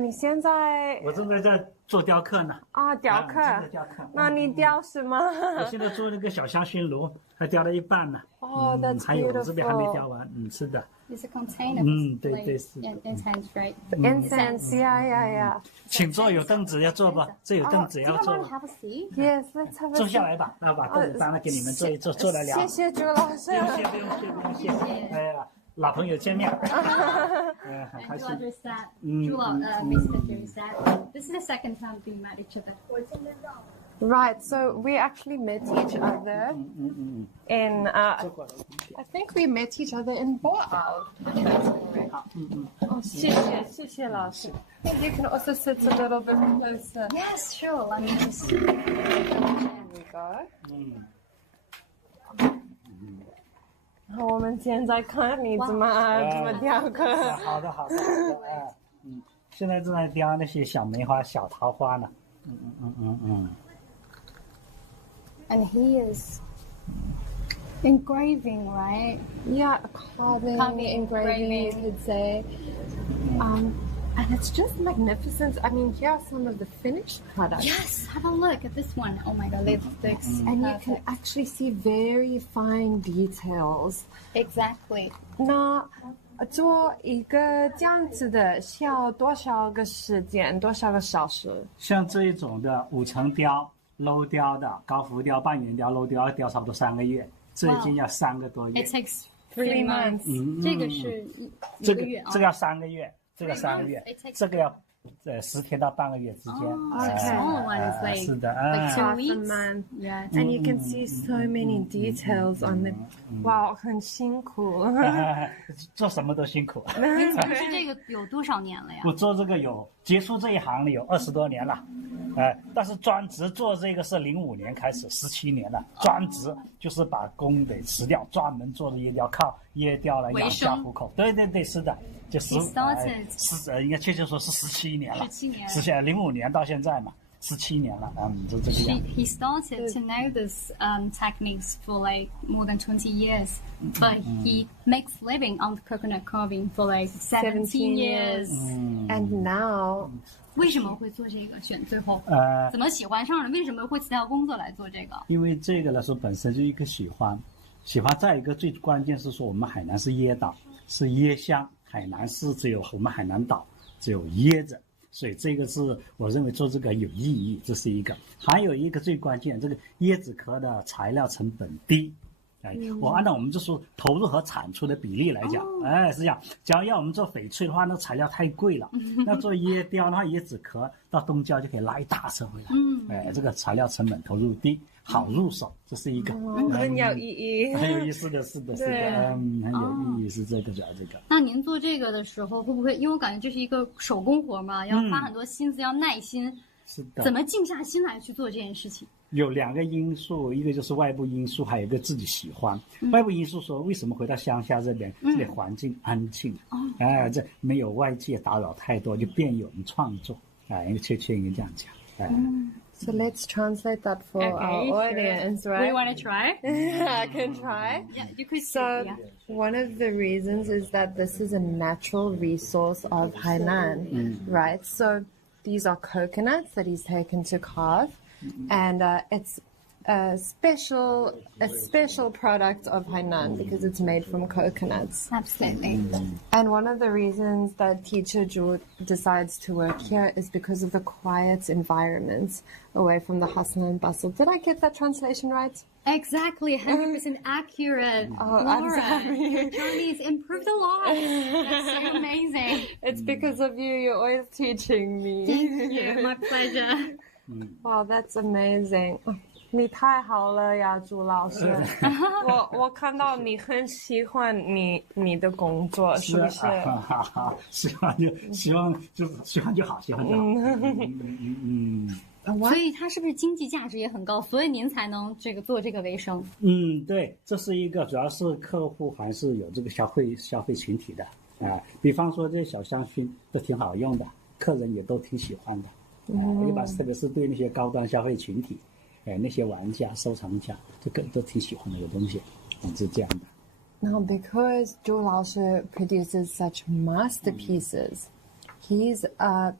你现在我正在做雕刻呢。雕刻正在雕刻。那你雕什么？我现在做那个小香薰炉，还雕了一半呢。哦，that's 还有我这边还没雕 beautiful. 完。是的。 It's a container. 对对是。 Incense, right? Incense, yeah. 请坐，有凳子要坐不？这有凳子要 Do 坐 you want。to have a seat? Yes, let's have a 坐下来吧，那把凳子搬来给你们坐一坐，坐来聊。谢谢朱老师。不用谢。哎呀，老朋友见面。很开心。 Mr. Drew said, this is the second time we met each other. Right, so we actually met each other in, I think we met each other in Boao. Oh, 谢谢老师. You can also sit a little bit closer. Yes, sure. Let me just. There we go. 我们现在看你怎么雕刻。好的。现在正在雕那些小梅花、小桃花呢。And he is engraving, right? Yeah, carving, engraving, you could say. And it's just magnificent. I mean, here are some of the finished products. Yes, have a look at this one. Oh my god, lipsticks. And you can actually see very fine details. Exactly. 那做一个这样子的需要多少个时间，多少个小时？像这一种的5层雕、镂雕的、高浮雕、半圆雕、镂雕，要雕差不多3个月，这已经要3个多月。 It takes 3 months. 这个是一个月啊。这个要3个月，这个3个月，这个要10天到半个月之间。Small one is like 是的 like 2 Half a weeks. month. Yeah. And you can see so many details on the. Wow, 很辛苦。做什么都辛苦。您从事这个有多少年了呀？我做这个结束这一行了有20多年了，但是专职做这个是05年开始，17年了。专职就是把工得辞掉，专门做的椰雕，靠椰雕来养家糊口。对，是的，就是应该确切说是17年了。05年到现在嘛，17年了，就这个样。He started to know this techniques for like more than 20 years, but he makes living on coconut carving for like 17 years. And now. 为什么会做这个？选最后怎么喜欢上了？为什么会辞掉工作来做这个？因为这个来说本身就一个喜欢，再一个最关键是说我们海南是椰岛，是椰乡，海南是只有我们海南岛只有椰子，所以这个是我认为做这个有意义，这是一个。还有一个最关键，这个椰子壳的材料成本低。我按照我们就是投入和产出的比例来讲，是这样。假如要我们做翡翠的话，那材料太贵了。那做椰雕的话，椰子壳到东郊就可以拉一大车回来。这个材料成本投入低，好入手，这是一个。很有意义。很有意思的，是的，很有意义，是这个。那您做这个的时候，会不会？因为我感觉这是一个手工活嘛，要花很多心思，要耐心。是的。怎么静下心来去做这件事情？有2个因素，一个就是外部因素，还有一个自己喜欢。外部因素说为什么回到乡下这边，这里环境安静，这没有外界打扰太多，就便于我们创作，应该确切应该这样讲。So let's translate that for our audience, right? We want to try? I can try. Yeah, you could. So one of the reasons is that this is a natural resource of Hainan, right? So these are coconuts that he's taken to carve, and it's a special product of Hainan because it's made from coconuts. Absolutely. And one of the reasons that teacher Zhu decides to work here is because of the quiet environment away from the hustle and bustle. Did I get that translation right? Exactly, 100% accurate. Oh, Laura, I'm sorry. your Chinese improved a lot. That's so amazing. It's because of you. You're always teaching me. Thank you. My pleasure. Wow, that's amazing. 你太好了呀，朱老师！我看到你很喜欢你的工作，是不是？喜欢就好，喜欢就好。所以它是不是经济价值也很高？所以您才能做这个为生？对，这是一个主要是客户还是有这个消费群体的啊。比方说这些小香薰都挺好用的，客人也都挺喜欢的。一般特别是对那些高端消费群体。那些玩家、收藏家都挺喜欢那个东西，是这样的。Now, because Zhu Laoshi produces such masterpieces, his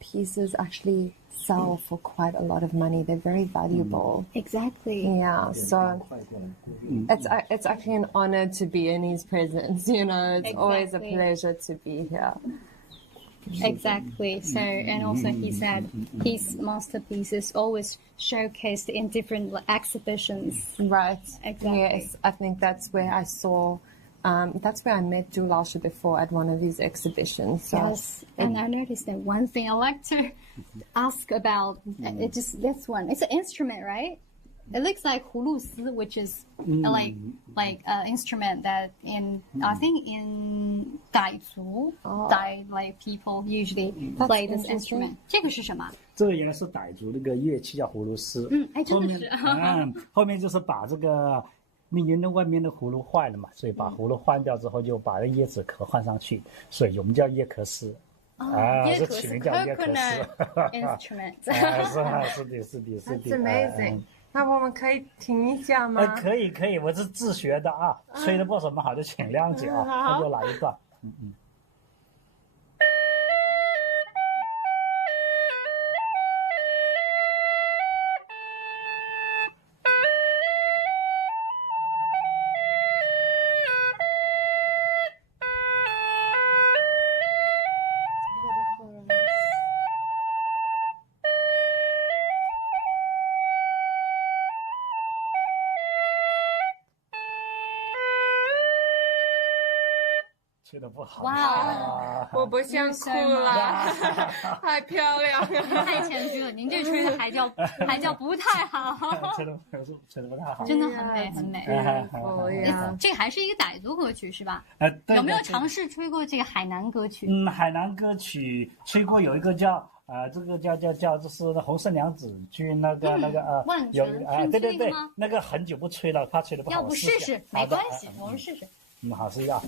pieces actually sell for quite a lot of money. They're very valuable. Exactly. Yeah, so it's actually an honor to be in his presence. You know, it's always a pleasure to be here. Exactly. So, and also he said his masterpieces always showcased in different exhibitions. Right. Exactly. Yes, I think that's where I saw. That's where I met Zhu Laoshi before at one of these exhibitions. So yes, and I noticed that one thing I like to ask about. It just this one. It's an instrument, right? It looks like hulusi, which is like an instrument that I think in Daizu, like people usually play this instrument. 这个是什么？这个原来是傣族那个乐器叫葫芦丝。真的是。后面就是把这个，因为外面的葫芦坏了嘛，所以把葫芦换掉之后，就把那椰子壳换上去，所以我们叫椰壳丝。这起名叫椰壳丝。Instrument。是的。That's amazing. 那我们可以听一下吗？可以，我是自学的啊，吹的不怎么好就请谅解啊，那就来一段。吹得不好，哇！我不想哭了，太漂亮了，太谦虚了。您这吹的还叫不太好，吹得不太好，真的很美很美。这还是一个傣族歌曲是吧？有没有尝试吹过这个海南歌曲？海南歌曲吹过，有一个叫这个叫就是红色娘子军那个有对，那个很久不吹了，怕吹得不好。要不试试？没关系，我们试试。好，试一下。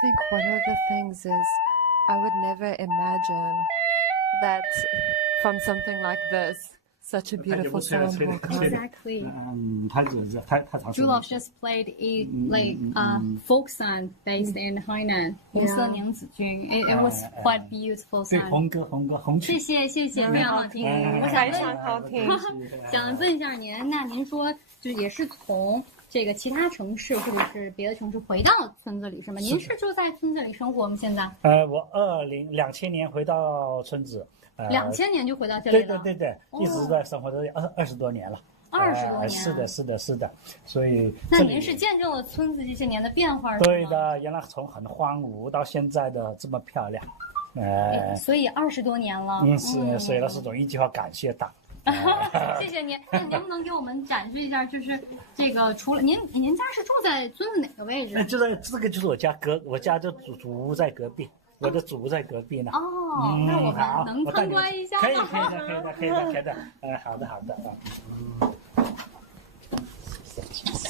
I think one of the things is I would never imagine that from something like this, such a beautiful sound will come. Exactly. 太长时间。Zhu Laoshi just played folk song based in Hainan, 红色娘子军. It was quite beautiful sound. 对，红曲。谢谢，非常好听。我非常好听。想问一下您，那您说就也是从这个其他城市或者是别的城市回到村子里是吗？您是就在村子里生活吗？现在？我2000年回到村子。2000年就回到这里了。对，一直在生活这里20多年了。20多年。是的，所以。那您是见证了村子这些年的变化是吗？对的，原来从很荒芜到现在的这么漂亮。所以20多年了。所以呢是种一句话感谢党。谢谢您。那您不能给我们展示一下，就是这个除了您家是住在村子哪个位置？就在这个就是我家就祖屋在隔壁，我的祖屋在隔壁呢。那我们能参观一下吗？可以的。好的。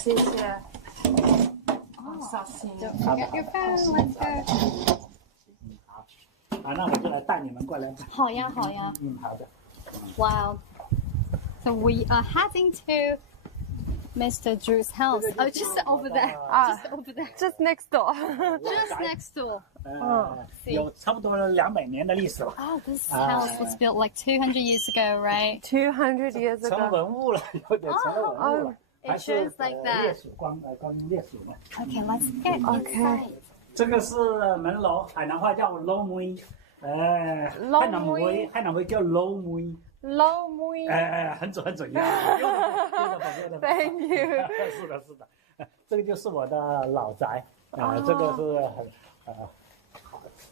谢谢。小心。 Don't forget your phone. Let's go. 好，那我就来带你们过来。好呀，好呀。好的。 Wow. So we are heading to Mr. Drew's house. Oh, just over there. Just over there. Just next door. Just next door. 有差不多200年的历史了。 Oh, this house was built like 200 years ago, right? 200 years 成 ago. 文物了，有点成了文物了。 It 还是 shows like 烈 that. 属光阴烈属嘛。 Okay, let's get inside. 这个是门楼，海南话叫楼妹，海南话叫楼妹。 Low Mui. 很准。Thank you. 是的，这个就是我的老宅，这个是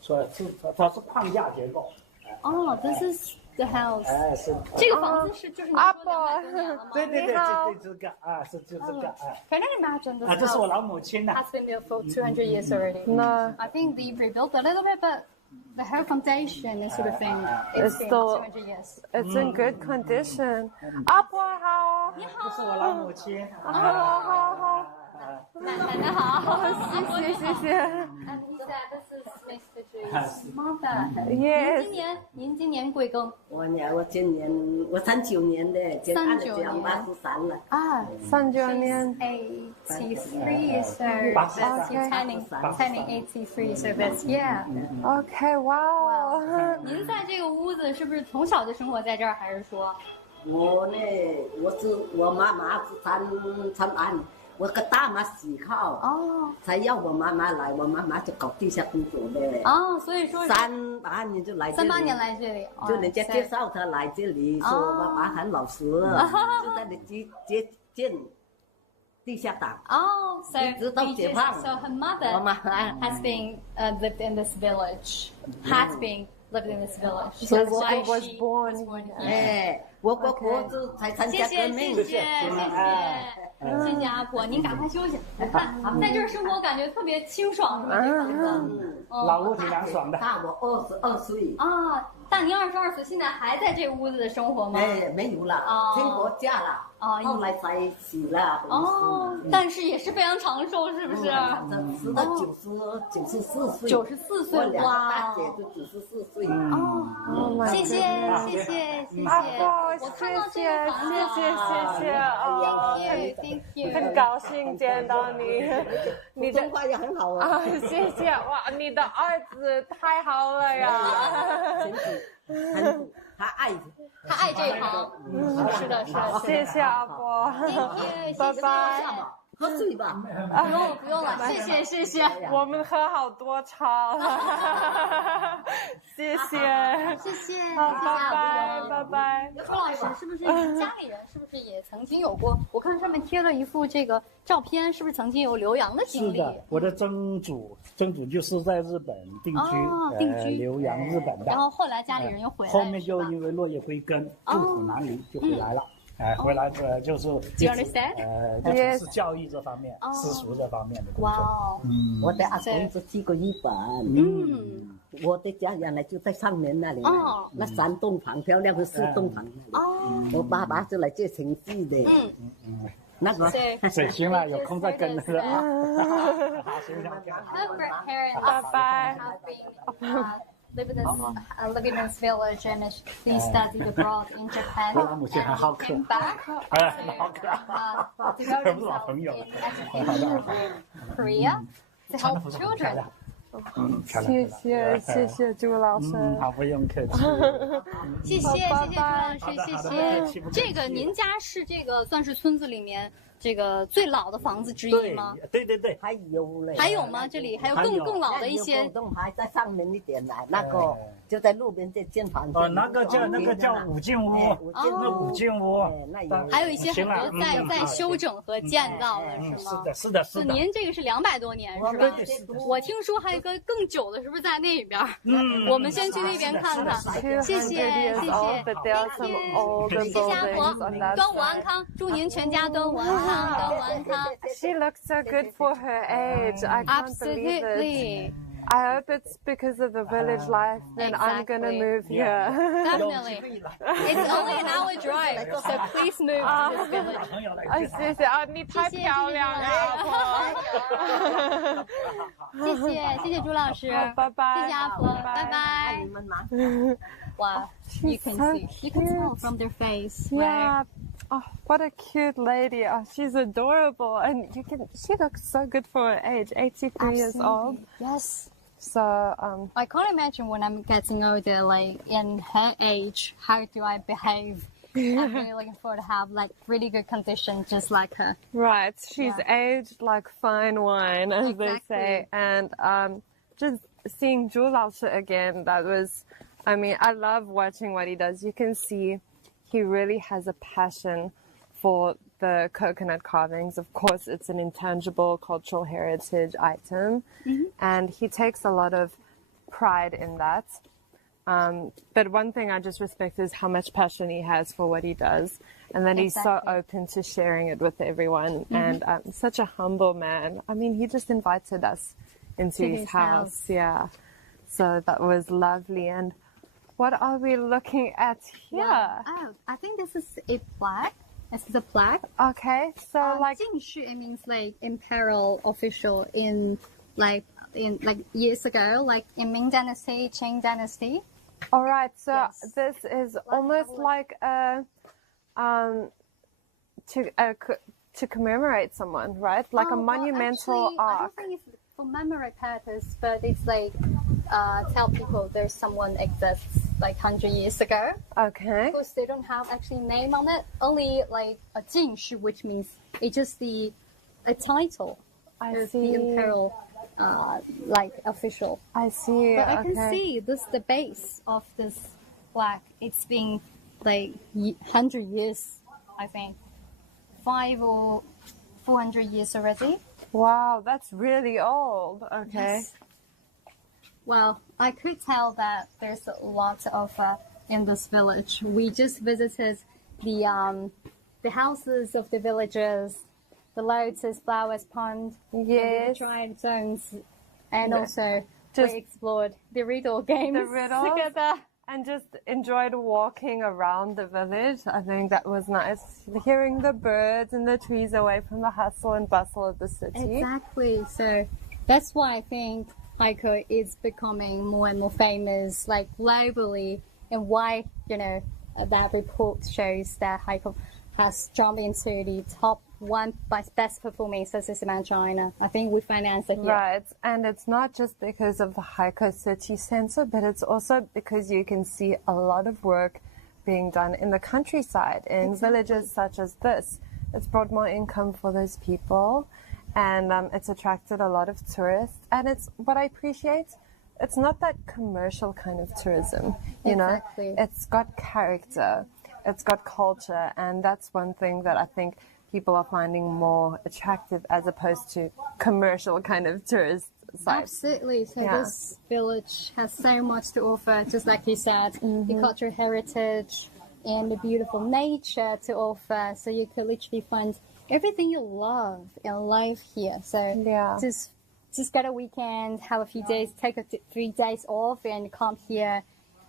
说是它是框架结构。Oh, this is the house. 是。这个房子是就是你说200多年了吗？对，这个是就这个Can I imagine this 这是我 house 老母亲呐。 has been built for 200 years already? No. I think they rebuilt a little bit, but the whole foundation and sort of thing, It's it's been still- 200 years. It's in good condition. 阿婆好。这是我老母亲。好。奶奶好，谢谢。 And he said this is Mr. Drew's mother. Yes. 您今年贵庚？我今年我39年的，今年讲83了。啊39年。 83, so that's you turning 83, so that's yeah. Okay, wow. 您在这个屋子是不是从小就生活在这儿，还是说？我妈妈是参安，我跟大妈喜好才要我妈妈来，我妈妈就搞地下工作的。所以说38年就来这里。38年来这里，就人家介绍她来这里，说我妈妈很老实，就在你接见地下党。so直到解放。 So her mother has been lived in this village. Has been lived in this village. So That's why I was she born. was born here. 我哥哥就才参加革命。谢谢阿婆，您赶快休息。在这儿生活感觉特别清爽，是吧？这房子。老屋挺凉爽的。大我22岁。大您22岁，现在还在这屋子的生活吗？没有了，听国嫁了。后来才死了。但是也是非常长寿，是不是？死到94岁。94岁，哇！大姐都94岁。谢谢。阿婆，我看到这个房子，谢。Thank you. 很高兴见到你，你的话也很好啊。谢谢，哇，你的儿子太好了呀。很苦，他爱这一行。是的。谢谢阿婆，拜拜。喝醉吧。不用了，谢谢。我们喝好多茶。谢谢。好，拜拜。周老师，是不是您家里人是不是也曾经有过？我看上面贴了一幅这个照片，是不是曾经有留洋的经历？是的，我的曾祖就是在日本定居，留洋日本的。然后后来家里人又回来，后面就因为落叶归根，故土难离，就回来了。回来就是就是教育这方面、私塾这方面的工作。我的阿公是去过日本。我的家原来就在上面那里，那3栋房漂亮的4栋房那里。我爸爸就来这城市的。那个行了，有空再跟了啊。好，行。拜拜。Live in this village and he studied abroad in Japan. 我老母亲很好客，好可爱，devoted 是老朋友。 in Korea to help children. 谢谢朱老师。好，不用客气。谢谢朱老师，谢谢。这个您家是这个算是村子里面这个最老的房子之一吗？对，还有嘞。还有吗？这里还有更老的一些。狗洞还在上面一点呢，那个就在路边这间房子。那个叫五进屋，五进屋。还有一些很多在修整和建造的是吗？是的。您这个是200多年是吧？我听说还有一个更久的，是不是在那边？我们先去那边看看。谢谢阿婆，端午安康，祝您全家端午安康。 She looks so good for her age. I can't believe it. I hope it's because of the village life. Then I'm gonna move here. Definitely. It's only an hour drive, so please move to this village. 谢谢啊，你太漂亮了，阿婆。谢谢朱老师，拜拜。谢谢阿婆，拜拜。Wow, you can see, you can tell from their face. Yeah. Oh, what a cute lady. Oh, she's adorable. And she looks so good for her age, 83 years old. Yes. So, I can't imagine when I'm getting older, like in her age, how do I behave? I'm really looking forward to have like really good condition, just like her. Right. She's aged like fine wine, as they say. And just seeing Zhu Laoshi again, that was, I mean, I love watching what he does. You can see he really has a passion for the coconut carvings. Of course, it's an intangible cultural heritage item, and he takes a lot of pride in that. But one thing I just respect is how much passion he has for what he does, and then he's so open to sharing it with everyone, and such a humble man. I mean, he just invited us into his house. Yeah. So that was lovely. And what are we looking at here? Yeah. Oh, I think this is a plaque. This is a plaque. Okay, so like 进士, it means like imperial official in years ago, like in Ming Dynasty, Qing Dynasty. All right, so this is almost like to commemorate someone, right? Like a monumental arc. I arc. don't think it's for memory purpose, but it's like tell people there's someone exists like 100 years ago. Okay. Because they don't have actually name on it, only like a 进士, which means it's just a title. I of see. The imperial like official. I see. But I can see this the base of this plaque. It's been like 100 years, I think, 500 or 400 years already. Wow, that's really old. Okay. Yes. Well, I could tell that there's a lot of in this village. We just visited the houses of the villagers, the lotus flowers pond, Yes. the tried zones, and also we explored the riddle games together. And just enjoyed walking around the village. I think that was nice. Hearing the birds and the trees away from the hustle and bustle of the city. Exactly. So that's why I think Haikou is becoming more and more famous, like globally, and why, you know, that report shows that Haikou has jumped into the top 1 by best performing ecosystem in China. I think we financed it here. Right, and it's not just because of the Haikou City Centre, but it's also because you can see a lot of work being done in the countryside, in villages such as this. It's brought more income for those people, and it's attracted a lot of tourists. And it's what I appreciate, it's not that commercial kind of tourism, you know. It's got character, it's got culture, and that's one thing that I think people are finding more attractive as opposed to commercial kind of tourist sites. Absolutely. So this village has so much to offer, just like you said, the cultural heritage and the beautiful nature to offer. So you could literally find everything you love in life here. So just get a weekend, have a few days, take 3 days off and come here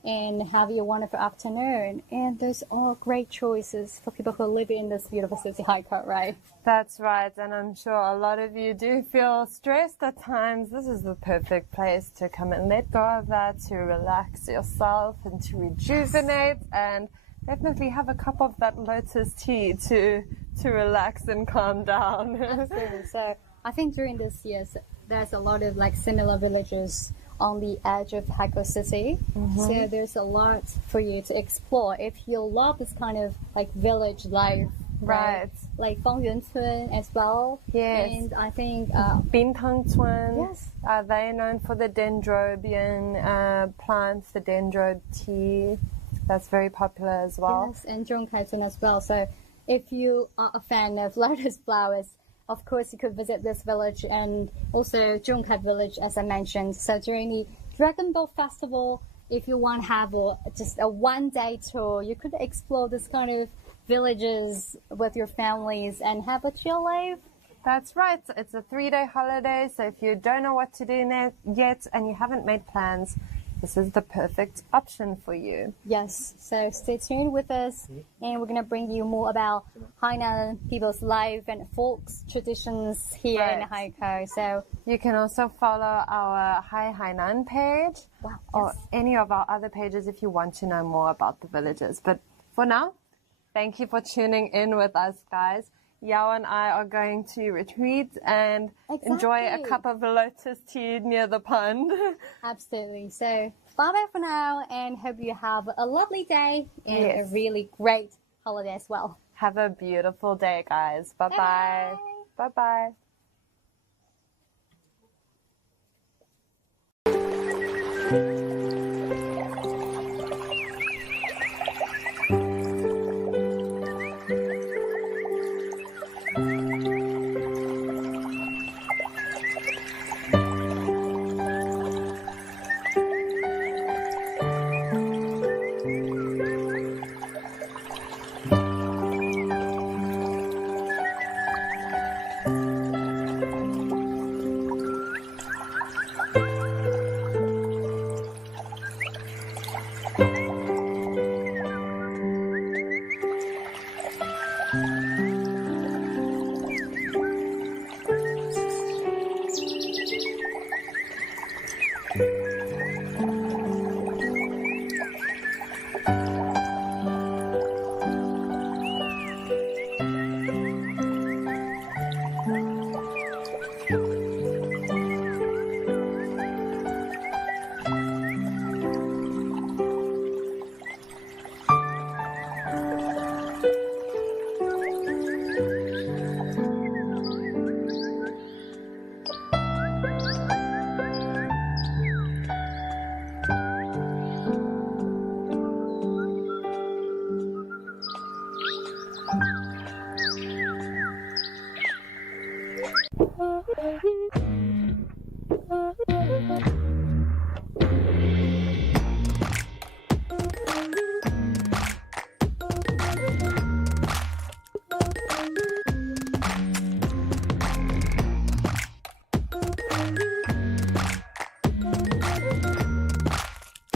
and have your wonderful afternoon. And those are great choices for people who live in this beautiful city, Haikou, right? That's right, and I'm sure a lot of you do feel stressed at times. This is the perfect place to come and let go of that, to relax yourself and to rejuvenate, and definitely have a cup of that lotus tea to relax and calm down. Absolutely. So I think during this year, there's a lot of like similar villages on the edge of Haikou City. So there's a lot for you to explore if you love this kind of like village life, right? Like Fangyuan as well. Yes. And I think Bintang Chuan. Yes. They're known for the dendrobium plants, the dendro tea. That's very popular as well. Yes, and Zhongkai as well. So if you are a fan of lotus flowers, of course, you could visit this village and also Zhongkai village, as I mentioned. So during the Dragon Ball Festival, if you want to have just a one-day tour, you could explore this kind of villages with your families and have a chill life That's right. It's a 3-day holiday, so if you don't know what to do yet and you haven't made plans, this is the perfect option for you. Yes, so stay tuned with us, and we're going to bring you more about Hainan people's life and folks traditions here in Haikou. So you can also follow our Hi Hainan page or any of our other pages if you want to know more about the villages. But for now, thank you for tuning in with us, guys. Yao and I are going to retreat and enjoy a cup of lotus tea near the pond. Absolutely. So bye-bye for now, and hope you have a lovely day and a really great holiday as well. Have a beautiful day, guys. Bye-bye. Bye-bye.